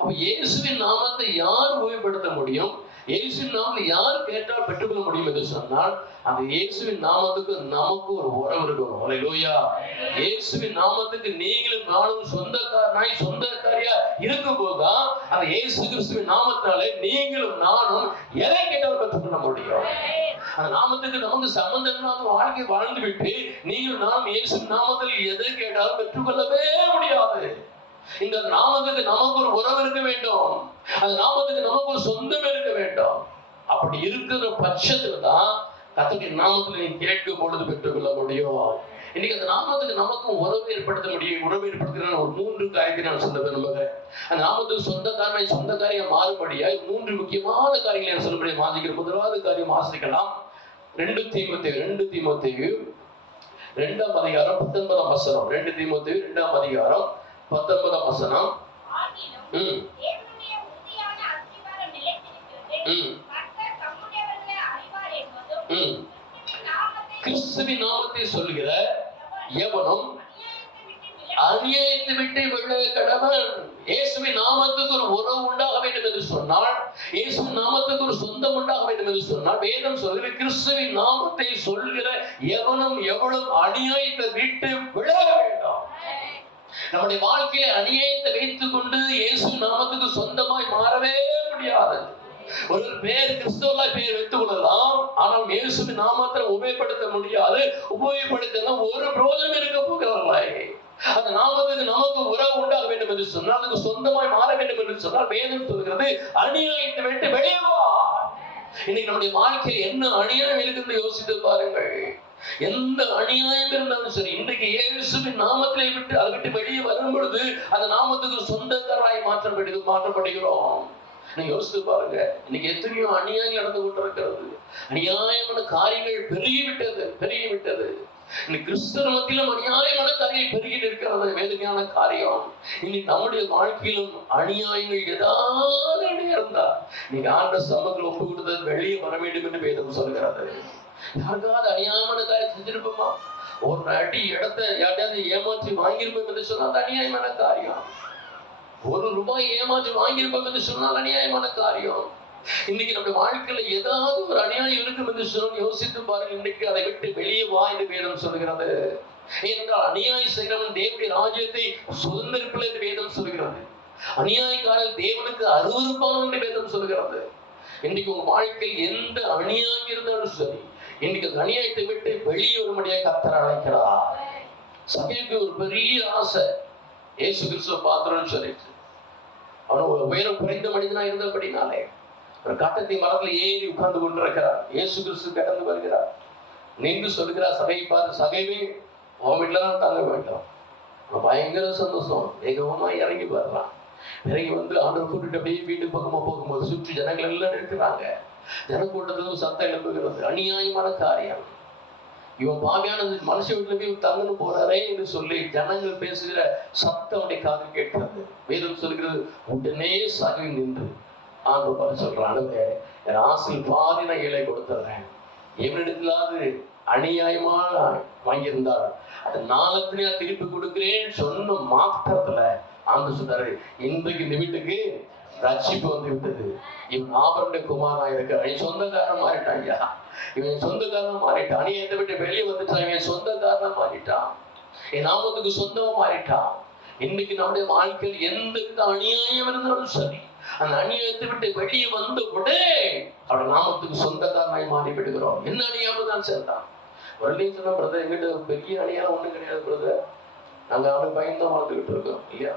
அப்ப இயேசுவின் நாமத்தை யார் உபயோகப்படுத்த முடியும், இயேசுவின் நாமத்தில் யார் கேட்டால் பெற்றுக்கொள்ள முடியும் என்று சொன்னால், அந்த இயேசுவின் நாமத்துக்கு நமக்கு ஒரு உறவு இருக்கணும். அல்லேலூயா. இயேசுவின் நாமத்துக்கு நீங்களும் நானும் சொந்தக்காரியா இருக்கும் போதுதான் அந்த இயேசு கிறிஸ்துவின் நாமத்தாலே நீங்களும் நானும் எதை கேட்டாலும் பெற்றுக்கொள்ள முடியும். அந்த நாமத்துக்கு நமக்கு சம்பந்தம் இல்லாத வாழ்க்கை வாழ்ந்து விட்டு நீங்கள் நானும் இயேசுவின் நாமத்தில் எதை கேட்டாலும் பெற்றுக்கொள்ளவே முடியாது. இந்த நாமத்துக்கு நமக்கு ஒரு உறவு இருக்க வேண்டும். அந்த நாமத்துக்கு நமக்கு ஒரு சொந்தம் இருக்க வேண்டும். அப்படி இருக்கிற பட்சத்துல தான் கர்த்தருடைய நாமத்துல நீ கேட்கும் பொழுது பெற்றுக்கொள்ள முடியும். இன்னைக்கு அந்த நாமத்துக்கு நமக்கும் உறவு ஏற்படுத்த முடியும். உறவு ஏற்படுத்துகிற ஒரு 3 காரியத்தை நான் சொல்ல விரும்புகிறேன். அந்த நாமத்துக்கு சொந்தக்காரியா மாறுபடியா 3 முக்கியமான காரியங்களை நான் சொல்ல முடியும். வாசிக்கிற முதலாவது காரியம் வாசிக்கலாம். 2 தீமோத்தேயு 2ஆம் அதிகாரம் 19ஆம் வசனம். 2 தீமோத்தேயு 2ஆம் அதிகாரம் 19ஆம் வசனம். கிறிஸ்துவின் நாமத்தை சொல்கிற எவனும் அநியாயத்தை விட்டு விலக கடவன். இயேசுவின் நாமத்துக்கு ஒரு உறவு உண்டாக வேண்டும் என்று சொன்னால், இயேசுவின் நாமத்துக்கு ஒரு சொந்தம் உண்டாக வேண்டும் என்று சொன்னால், வேதம் சொல்கிற கிறிஸ்துவின் நாமத்தை சொல்கிற எவனும் எவளும் அநியாயத்தை விட்டு விலக வேண்டும். நம்முடைய வாழ்க்கையில அநியாயத்தை வைத்துக் கொண்டு இயேசு நாமத்துக்கு சொந்தமாய் மாறவே முடியாது. ஒரு பேர் கிறிஸ்துவ பேர் வைத்துக் கொள்ளலாம், ஆனால் இயேசுவின் நாமத்தை உபயோகப்படுத்த முடியாது. உபயோகப்படுத்தினா ஒரு பிரோஜனம் இருக்க போகிறவர்களே. அந்த நாமத்துக்கு நமக்கு உறவு உண்டாக வேண்டும் என்று சொன்னால், அதுக்கு சொந்தமாய் மாற வேண்டும் என்று சொன்னால், வேதம் சொல்கிறது அநியாயத்தை விட்டு வெளியே வா. இன்னைக்கு நம்முடைய வாழ்க்கையில் என்ன அநியாயம் இருக்குன்னு யோசித்து பாருங்கள். எந்த அநியாயம் இருந்தாலும் சரி, இன்றைக்கு இயேசுவின் நாமத்திலே விட்டு அதை விட்டு வெளியே வரும் பொழுது அந்த நாமத்துக்கு சொந்தக்காராய் மாற்றப்படுகிறோம். நீங்க யோசித்து பாருங்க, இன்னைக்கு எத்தனையோ அநியாயம் நடந்து கொண்டிருக்கிறது. அநியாயமான காரியங்கள் பெருகிவிட்டது. இன்னைக்கு கிறிஸ்தவ மத்தியிலும் அநியாயமான காரியம் பெருகிட்டு இருக்கிறது. வேதனையான காரியம். இன்னைக்கு நம்முடைய வாழ்க்கையிலும் அநியாயங்கள் ஏதாவது இருந்தா நீங்க ஆண்ட சமூகத்தில் ஒப்பு கொடுத்தது வெளியே வர வேண்டும் என்று வேதம் சொல்கிறது. யாருக்காவது அநியாயமான காரியம் செஞ்சிருப்போமா? ஒரு அடி இடத்தை யார்ட்டையாவது ஏமாற்றி வாங்கியிருப்போம் என்று சொன்னால் அநியாயமான காரியம். 1 ரூபாய் ஏமாற்றி வாங்கியிருப்போம் என்று சொன்னால் அநியாயமான காரியம். இன்னைக்கு நம்ம வாழ்க்கையில ஏதாவது ஒரு அநியாயம் இருக்கும் என்று சொன்னால் யோசித்து பாருங்க. இன்னைக்கு அதை விட்டு வெளியே வா என்று வேதம் சொல்கிறது. ஏனென்றால் அநியாயம் செய்கிறவன் தேவனுடைய ராஜ்யத்தை சுதந்திரிப்பதில்லை என்று வேதம் சொல்கிறது. அநியாயக்காரர் தேவனுக்கு அருவருப்பானவன் என்று வேதம் சொல்கிறது. இன்னைக்கு உங்க வாழ்க்கையில் எந்த அநியாயம் இருந்தாலும் சரி, இன்னைக்கு அந்த அநியாயத்தை விட்டு வெளியே வரும்படியாக கர்த்தர் அழைக்கிறார். சபைக்கு ஒரு பெரிய ஆசை, இயேசு கிறிஸ்துவை பார்க்கணும்னு சொல்லிட்டு. அவன் ஒரு உயரம் குறைந்த மனிதனா இருந்தபடினாலே ஒரு காட்டத்தை மரத்தில் ஏறி உட்கார்ந்து கொண்டிருக்கிறார். இயேசு கிறிஸ்து கடந்து வருகிறார். நின்று சொல்கிறார், சபையை பார்த்து, சகைவே அவன் வீட்டில்தான் தங்க வேண்டும். பயங்கர சந்தோஷம். வேகமா இறங்கி வர்றான். இறங்கி வந்து ஆண்டவர் கூட்டிட்டு அப்படியே வீட்டு பக்கமா போகும்போது சுற்றி ஜனங்கள் எல்லாம் இருக்கிறாங்க. ஜனக்கூட்டத்திலும் சத்தம் எழுப்புகிறது. அநியாயமான காரியம். இவன் பாவியான மனுஷ வீட்டுல போய் தங்கன்னு போறாரே என்று சொல்லி ஜனங்கள் பேசுகிற சத்தம் அவனுடைய காது கேட்கிறது. வேதம் சொல்கிறது, உடனே சகை நின்று ஆண்டவர் சொல்றான், என் ஆசையில் பாதி நான் ஏழை கொடுத்துறேன். எவனிடத்திலாவது அநியாயமா வாங்கியிருந்தால் அதை நாளத்திலேயே திருப்பி கொடுக்கிறேன்னு சொன்ன மாத்திரத்துல ஆண்டு சொன்னாரு, இன்றைக்கு இந்த வீட்டுக்கு ரட்சிப்பு வந்து விட்டது. இவன் ஆபரனுடைய குமாரனா இருக்கிறான். என் சொந்தக்காரன் மாறிட்டான். ஐயா, இவன் சொந்தக்காரன் மாறிட்டான். அநியாயத்தை விட்டு வெளியே வந்துட்டான். இவன் சொந்தக்காரனா மாறிட்டான். என் நாமத்துக்கு சொந்தமா மாறிட்டான். இன்னைக்கு நம்முடைய வாழ்க்கையில் எந்த வித அநியாயம் இருந்தாலும் சரி, அந்த அநியாயத்தை விட்டு வெளியே வந்த உடனே அவருடைய நாமத்துக்கு சொந்தக்காரனாய் மாறி விடுகிறோம். என்ன அநியாயம் தான் சேர்ந்தான். வரலையும் சொன்ன பிரதர், எங்கிட்ட பெரிய அநியாயம் ஒண்ணும் கிடையாது பிரதர். நாங்க அவனை பயன்தான் வாழ்ந்துகிட்டு இருக்கோம் இல்லையா.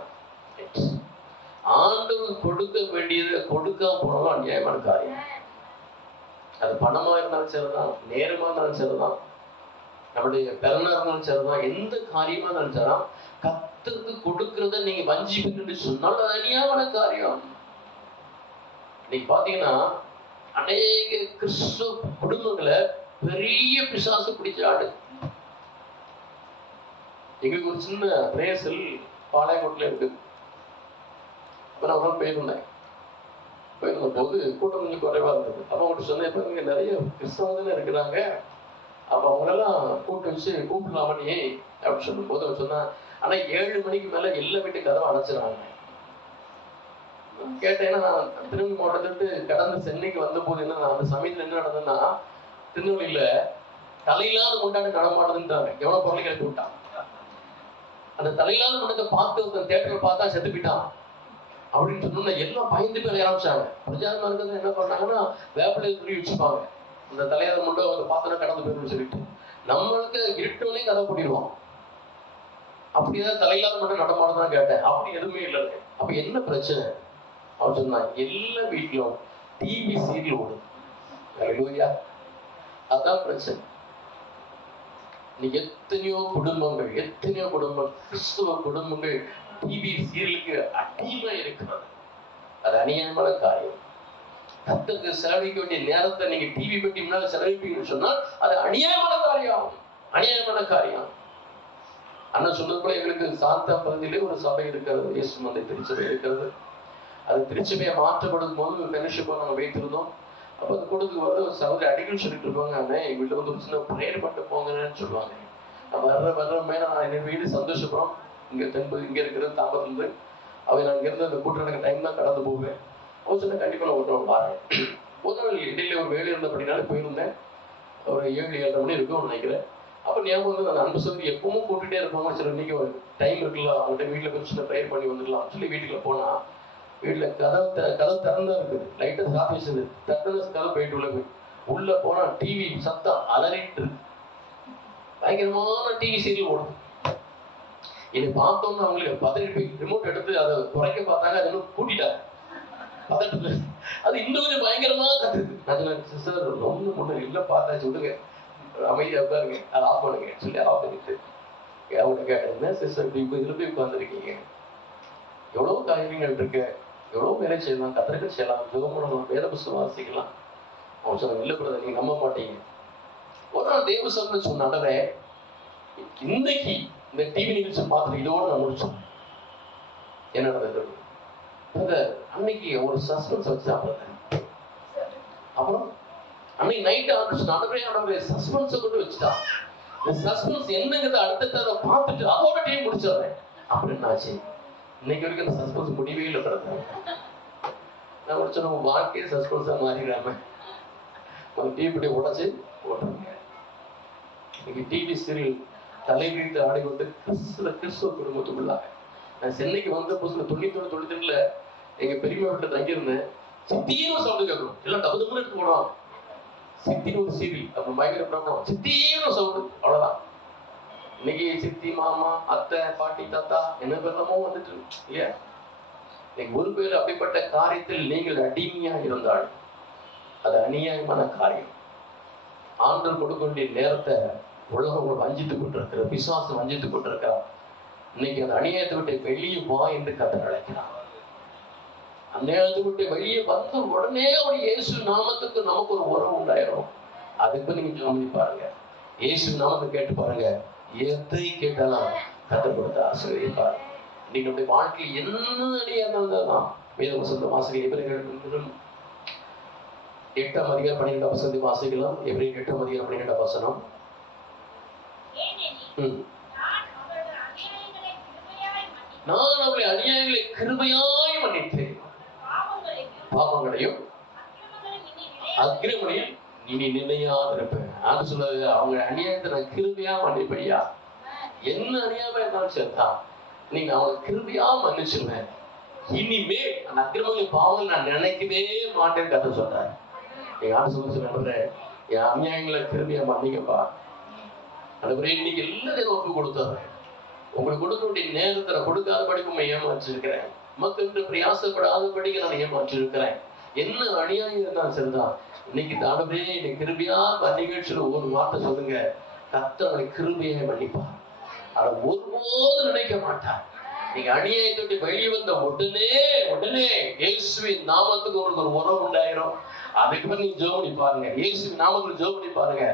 ஆண்டவர் கொடுக்க வேண்டியதை கொடுக்காம போனாலும் அநியாயமான காரியம். அது பணமா இருந்தாலும் சரிதான், நேரமா இருந்தாலும் சரிதான், நம்முடைய பலனா இருந்தாலும் சரிதான், எந்த காரியமா இருந்தாலும் சரிதான், கர்த்தருக்கு கொடுக்கிறத நீங்க வஞ்சிப்பீங்கன்னு சொன்னால் அது அநியாயமான காரியம். இன்னைக்கு பாத்தீங்கன்னா அநேக கிறிஸ்துவ குடும்பங்களை பெரிய பிசாசு பிடிச்ச ஆடு. எங்களுக்கு ஒரு சின்ன பிரேசல் பாளையங்கோட்டில் இருக்கு. அப்ப நான் ஒரு போயிருந்த போது கூட்டம் கொஞ்சம் குறைவா இருந்தது. அப்ப அவங்கள்ட்ட சொன்னேன், இப்ப இங்க நிறைய கிறிஸ்தவங்க இருக்கிறாங்க, அப்ப அவங்களெல்லாம் கூப்பிட்டு வச்சு கூப்பிடலாமா நீ அப்படின்னு சொல்லும் போது அவன் சொன்னா, ஆனா 7 மணிக்கு மேல எல்லா வீட்டு கதவை அடைச்சிடறாங்க. கேட்டேன்னா, நான் திருநெல்வேலி மாவட்டத்திட்டு கடந்து சென்னைக்கு வந்த போது என்ன அந்த சமயத்துல என்ன நடந்ததுன்னா, திருநெல்வேலியில தலையில்லாத முண்டாண்டு நடமாடுதுன்றாங்க. எவ்வளவு பொருளை கிளப்பி விட்டான். அந்த தலையில்லாத முண்டத்தை பார்த்து ஒருத்தன் தேட்டரில் பார்த்தா செத்து போயிட்டான் அப்படின்னு சொன்னோம்னா எல்லாம் பயந்து போய் ஆரம்பிச்சாங்க. பிரச்சாரமா இருக்கிறது என்ன பண்ணாங்கன்னா, வேப்பிலையை துணி வச்சுப்பாங்க, அந்த தலையாத முண்டை வந்து பார்த்தோன்னா கடந்து போயிடும் சொல்லிட்டு. நம்மளுக்கு இருட்டோனே கதை போட்டிடுவோம். அப்படிதான் தலையில்லாத மட்டும் நடமாடுதான் கேட்டேன். அப்படி எதுவுமே இல்லை. அப்ப என்ன பிரச்சனை அவன் சொன்னான், எல்லா வீட்டிலும் டிவி சீரியல் ஓடுது. ஹல்லேலூயா. அதான் பிரச்சனை. நீ எத்தனையோ குடும்பங்கள் கிறிஸ்துவ குடும்பங்கள் டிவி சீரியலுக்கு அடிமை இருக்கிறது. அது அநியாயமான காரியம். கர்த்தருக்கு செலவழிக்க வேண்டிய நேரத்தை நீங்க டிவி பெட்டி முன்னால செலவழிப்பீங்கன்னு சொன்னால் அது அநியாயமான காரியம். அண்ணன் சொன்னது போல எங்களுக்கு சாந்தா பகுதியிலே ஒரு சபை இருக்கிறது, இயேசு மந்தை திருச்சபை இருக்கிறது. அது திருச்சபையை மாற்றப்படும் போது ஃபெலோஷிப்பை நம்ம வைத்திருந்தோம். அப்போ அது கொடுத்து வந்து ஒரு சகோதரி அடிக்கடி சொல்லிட்டு இருப்பாங்க, அண்ணே எங்க வீட்டில் வந்து ஒரு சின்ன ப்ரேயர் மட்டும் போங்கன்னு சொல்லுவாங்க. நான் வர்றமே நான் என் வீடு சந்தோஷப்படுறோம். இங்கே இருக்கிறது தாம்பரத்துலேருந்து அவை நான் இங்கேருந்து அந்த கூட்டுறதுக்கு டைம் தான் கடந்து போவேன். அவன் சொன்ன கண்டிப்பாக நான் ஒரு நாள் வரேன். ஒரு நாள் இடையில ஒரு வேலை இருந்தபடினால போயிருந்தேன். ஒரு 7-7:30 மணி இருக்கும்னு நினைக்கிறேன். அப்போ ஞாபகம் வந்து அந்த அன்பு சகோதரி எப்பவும் கூட்டுகிட்டே இருப்பாங்க. சரி இன்னைக்கு ஒரு டைம் இருக்குல்ல, அவங்கள்ட்ட வீட்டில் கொஞ்சம் சின்ன ப்ரேயர் பண்ணி வந்துடலாம் சொல்லி வீட்டுக்குள்ள போனால் வீட்டில் கதவு திறந்தா இருக்குது, லைட்டை சாத்தி வச்சது. தட்டன கதவு போயிட்டு உள்ள போனா டிவி சத்தம் அலறிட்டு பயங்கரமான டிவி சீரியல் ஓடும். இதை பார்த்தோம்னா அவங்களுக்கு பதறி போய் ரிமோட் எடுத்து அதை குறைக்க பார்த்தாங்க, அதை இன்னும் கூட்டிட்டாங்க பதட்டத்துல. அது இன்னும் கொஞ்சம் பயங்கரமா கத்துது. நான் சிஸ்டர் ஒண்ணு இல்லை பார்த்தாச்சு, விடுங்க அமைதியா உட்காருங்க, அதை ஆஃப் பண்ணுங்க சொல்லி ஆஃப் பண்ணிட்டு அவங்கள்ட்ட கேட்டேன், சிஸ்டர் இப்ப இதுல போய் உட்கார்ந்துருக்கீங்க, எவ்வளவு காரியங்கள் இருக்கு, எவ்வளவு வேலை செய்யலாம், கத்திரங்கள் செய்யலாம், ஜெபம் பண்ணலாம், வேத புஸ்தகம் வாசிக்கலாம். அவன் சொன்ன இல்லை பிரதர் நீங்க நம்ப மாட்டீங்க. ஒரு நாள் தேவ சபையில சொன்ன இன்னைக்கு இந்த டிவி நிகழ்ச்சி பார்த்துட்டு இதோட நான் முடிச்சோம். என்ன நடந்தது அன்னைக்கு ஒரு சஸ்பென்ஸ் வச்சா, அப்புறம் அன்னைக்கு நைட் ஆண்டவரே சஸ்பென்ஸை கொண்டு வச்சுட்டா. இந்த சஸ்பென்ஸ் என்னங்கிறத அடுத்த தடவை பார்த்துட்டு அதோட டீம் முடிச்சிடுறேன் அப்படின்னு ஆச்சு. இன்னைக்கு வரைக்கும் அந்த சஸ்பென்ஸ் முடிவே இல்லை பிரதர். நான் முடிச்ச நம்ம வாழ்க்கையே சஸ்பென்ஸா மாறிடாம ஒரு டிவி உடைச்சு ஓட்டுறேங்க. இன்னைக்கு டிவி சீரியல் தலைவிரித்து ஆடிக்கொண்டு கிறிஸ்துவ குடும்பத்துக்குள்ளாக நான் சென்னைக்கு வந்த புதுசுல 91-92 எங்க பெரியம்மா வீட்டில் தங்கியிருந்தேன். சித்தியும் சவுண்டு கேட்கணும், எல்லாம் டபுள் எடுத்து போடுவாங்க. சித்தின்னு ஒரு சீரியல் அப்ப பயங்கர பிரபலம், சித்தின்னு சவுண்டு, அவ்வளவுதான். இன்னைக்கு சித்தி மாமா அத்தை பாட்டி தாத்தா என்ன பேரமோ வந்துட்டு இல்லையா. இன்னைக்கு ஒரு பேர் அப்படிப்பட்ட காரியத்தில் நீங்கள் அடிமையா இருந்தால் அது அநியாயமான காரியம். ஆண்டவர் கொடுக்க வேண்டிய நேரத்தை உலகம் வஞ்சித்துக் கொண்டிருக்கிற பிசாசு வஞ்சித்துக் கொண்டிருக்கிறார். இன்னைக்கு அந்த அநியாயத்தை விட்டு வெளியே வா என்று கர்த்தர் அழைக்கிறார். அநியாயத்தை விட்டு வெளியே வந்த உடனே ஒரு இயேசு நாமத்துக்கு நமக்கு ஒரு உறவு உண்டாயிரும். அதுக்கு நீங்க கவனி பாருங்க, இயேசு நாமத்தை கேட்டு பாருங்க, எதை கேட்டாலும் கர்த்தர் கொடுத்து ஆசீர்வதிப்பார். இன்னைக்கு நம்முடைய வாழ்க்கையில் என்ன அநியாயம் தான் வேத வசனம் வாசிக்க எபிரேயர் 8ஆம் அதிகாரம் 12ஆம் வசனத்தை வாசிக்கலாம். எபிரேயர் 8ஆம் அதிகாரம் 12ஆம் வசனம். நான் அவருடைய அநியாயங்களை கிருபையாய் மன்னித்தேன், பாவங்களையும் அக்கிரமங்களையும் இனி நினையாதிருப்பேன். நான் சொல்றது அவங்க அநியாயத்தை நான் கிருபையா மன்னிப்பையா. என்ன அநியாயமா இருந்தாலும் சரிதான், நீங்க அவங்க கிருபையா மன்னிச்சுருவேன். இனிமே அந்த அக்கிரமங்கள் பாவங்கள் நான் நினைக்கவே மாட்டேன்னு கதை சொல்றாரு. நீங்க ஆண்டு சொல்ல என் அநியாயங்களை கிருபையா மன்னிக்கப்பா. அந்த இன்னைக்கு எல்லாத்தையும் ஒப்பு கொடுத்துறேன். உங்களுக்கு கொடுக்க வேண்டிய நேரத்தை கொடுக்காத படிப்பு ஏமாச்சிருக்கிறேன். உமக்கு என்று பிரயாசப்படாதபடிக்கு நான் ஏமாற்றி இருக்கிறேன். என்ன அநியாயம் இருந்தாலும் சரிதான். இன்னைக்கு ஆண்டவரே என்னை கிருபையா நிகழ்ச்சியில ஒரு வார்த்தை சொல்லுங்க. கர்த்தர் அவனை கிருபையை மன்னிப்பார். அதை ஒருபோதும் நினைக்க மாட்டார். நீங்க அநியாயத்தை வெளியே வந்த உடனே இயேசுவின் நாமத்துக்கு உங்களுக்கு ஒரு உறவு உண்டாயிரும். அதுக்கு பிறகு நீங்க ஜெபம் பண்ணி பாருங்க. இயேசுவின் நாமத்துக்கு ஜெபம் பண்ணி பாருங்க.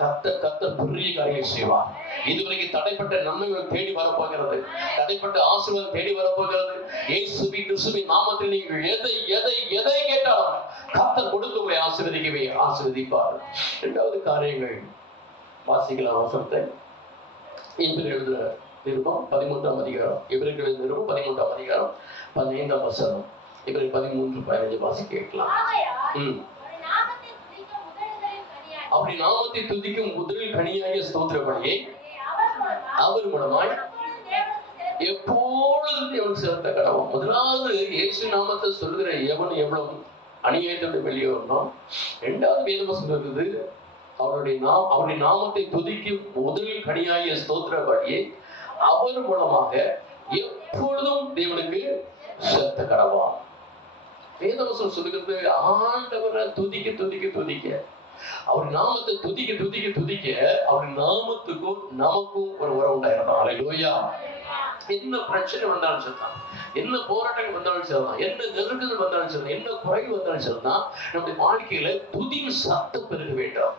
கர்த்தர் பெரிய காரியம் செய்வார். இதுவரைக்கும் தடைப்பட்ட நன்மைகள் தேடி வரப்போகிறது. தடைப்பட்ட ஆசீர்வாதம் தேடி வரப்போகிறது. இயேசுவின் கிறிஸ்துவின் நாமத்தில் நீங்கள் எதை கேட்டாலும் கர்த்தர் கொடுத்து உங்களை ஆசீர்வதிப்பார். இரண்டாவது காரியங்கள் வாசிக்கலாம். வசனத்தை எபிரேயர் எழுதுற நிருபம் 13ஆம் அதிகாரம். எபிரேயர் எழுதுற நிருபம் 13ஆம் அதிகாரம் 15ஆம் வசனம். எபிரேயர் 13:15 வாசி கேட்கலாம். அப்படி நாமத்தை துதிக்கும் முதலில் கனியாகிய ஸ்தோத்திர பலியை அவர் மூலமாய் எப்பொழுதும் தேவனுக்கு செலுத்த கடவோம். முதலாவது இயேசு நாமத்தை சொல்லுகிற எவ்வளவு அநியாயத்தோடு வெளியே வரணும். இரண்டாவது வேதம் சொல்லுகிறது அவருடைய நாமத்தை துதிக்கும் முதலில் கனியாகிய ஸ்தோத்திர பலியை அவர் மூலமாக எப்பொழுதும் தேவனுக்கு செலுத்த கடவான். வேதவசனம் சொல்லுகிறது ஆண்டவரை துதிக்க அவர் நாமத்தை துதிக்க அவர் நாமத்துக்கும் நமக்கும் ஒரு உறவு உண்டாயிருந்தோம். அல்லேலூயா. என்ன பிரச்சனை வந்தாலும் சரிதான், என்ன போராட்டங்கள் வந்தாலும் சரிதான், என்ன நெருக்கங்கள் வந்தாலும் சரிதான், என்ன குறைவு வந்தாலும் சரிதான், நம்முடைய வாழ்க்கையில துதியின் சத்தம் பெருக வேண்டும்.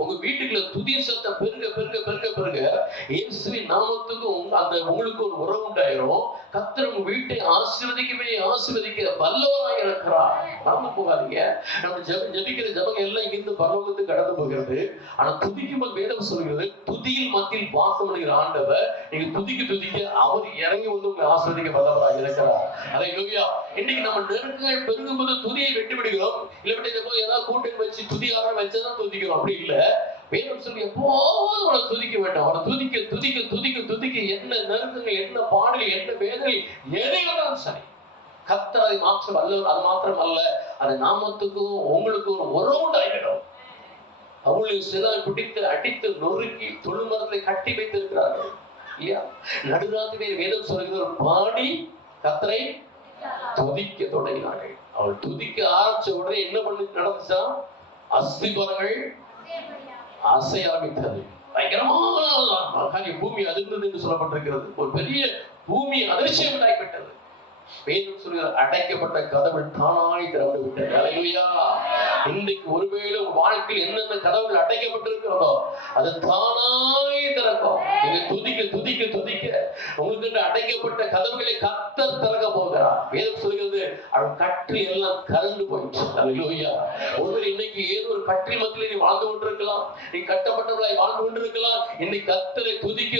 உங்க வீட்டுக்குள்ள துதியின் சத்தம் பெருக இயேசுவின் நாமத்துக்கும் அந்த உங்களுக்கு ஒரு உறவு உண்டாயிரும். கர்த்தர் உங்க வீட்டை ஆசீர்வதிக்க வல்லவராக இருக்கிறார். மறந்து போகாதீங்க. நம்ம ஜெபிக்கிற ஜெபம் எல்லாம் இங்கிருந்து பரலோகத்துக்கு கடந்து போகிறது. ஆனா துதிக்கும் போது வேதம் சொல்கிறது, துதியில் மத்தியில் வாசம் பண்ணுகிற ஆண்டவர் நீங்க துதிக்க அவர் இறங்கி வந்து உங்களை ஆசீர்வதிக்க வல்லவராக இருக்கிறார். அல்லேலூயா. இன்னைக்கு நம்ம நெருக்கங்கள் பெருகும்போது துதியை வெட்டி விடுகிறோம். இல்லை ஏதாவது கூட்டணி வச்சு துதியார வச்சுதான் துதிக்கிறோம். அப்படி இல்லை. வேதம் சொல்லி எப்போதும் அவனை துதிக்க வேண்டாம். அவனை துதிக்க என்ன நெருக்கங்கள், என்ன பாடல், என்ன வேதனை, எதையும் சரி கர்த்தர் அதை மாற்ற வல்லவர். அது மாத்திரம் அல்ல, அந்த நாமத்துக்கும் உங்களுக்கு ஒரு உறவு உண்டாயிடும். அவங்களை சிலர் பிடித்து அடித்து நொறுக்கி தொழுமரத்தை கட்டி வைத்திருக்கிறார்கள் இல்லையா? நடுராத்திரி வேதம் சொல்கிற பாடி கர்த்தரை துதிக்க தொடங்கினார்கள். அவள் துதிக்க ஆரம்பிச்ச உடனே என்ன பண்ணி நடந்துச்சா? அஸ்திபாரங்கள் அசைய ஆரம்பித்தது. பயங்கரமான பூமி அதிர்ந்தது என்று சொல்லப்பட்டிருக்கிறது. ஒரு பெரிய பூமி அதிர்ச்சியம் உண்டாகிவிட்டது. வேதம் சொல்கிற அடைக்கப்பட்ட கதவுகள் தானாய் திறந்து விட்டது. அல்லேலூயா. இன்றைக்கு ஒருவேளை வாழ்க்கையில் என்னென்ன கதவுகள் அடைக்கப்பட்டிருக்கிறதோ அது தானாய் திறக்கும். நீங்க துதிக்க உங்களுக்கு அடைக்கப்பட்ட கதவுகளை கர்த்தர் திறக்க போகிறார். வேதம் சொல்கிறது அவன் கற்று எல்லாம் கலந்து போயிடுச்சு. அல்லேலூயா. ஒருவர் இன்னைக்கு ஏதோ ஒரு கற்றில் மத்தியில் நீ வாழ்ந்து கொண்டிருக்கலாம், நீ கட்டப்பட்டவர்களாய் வாழ்ந்து கொண்டிருக்கலாம். இன்னைக்கு கர்த்தரை துதிக்க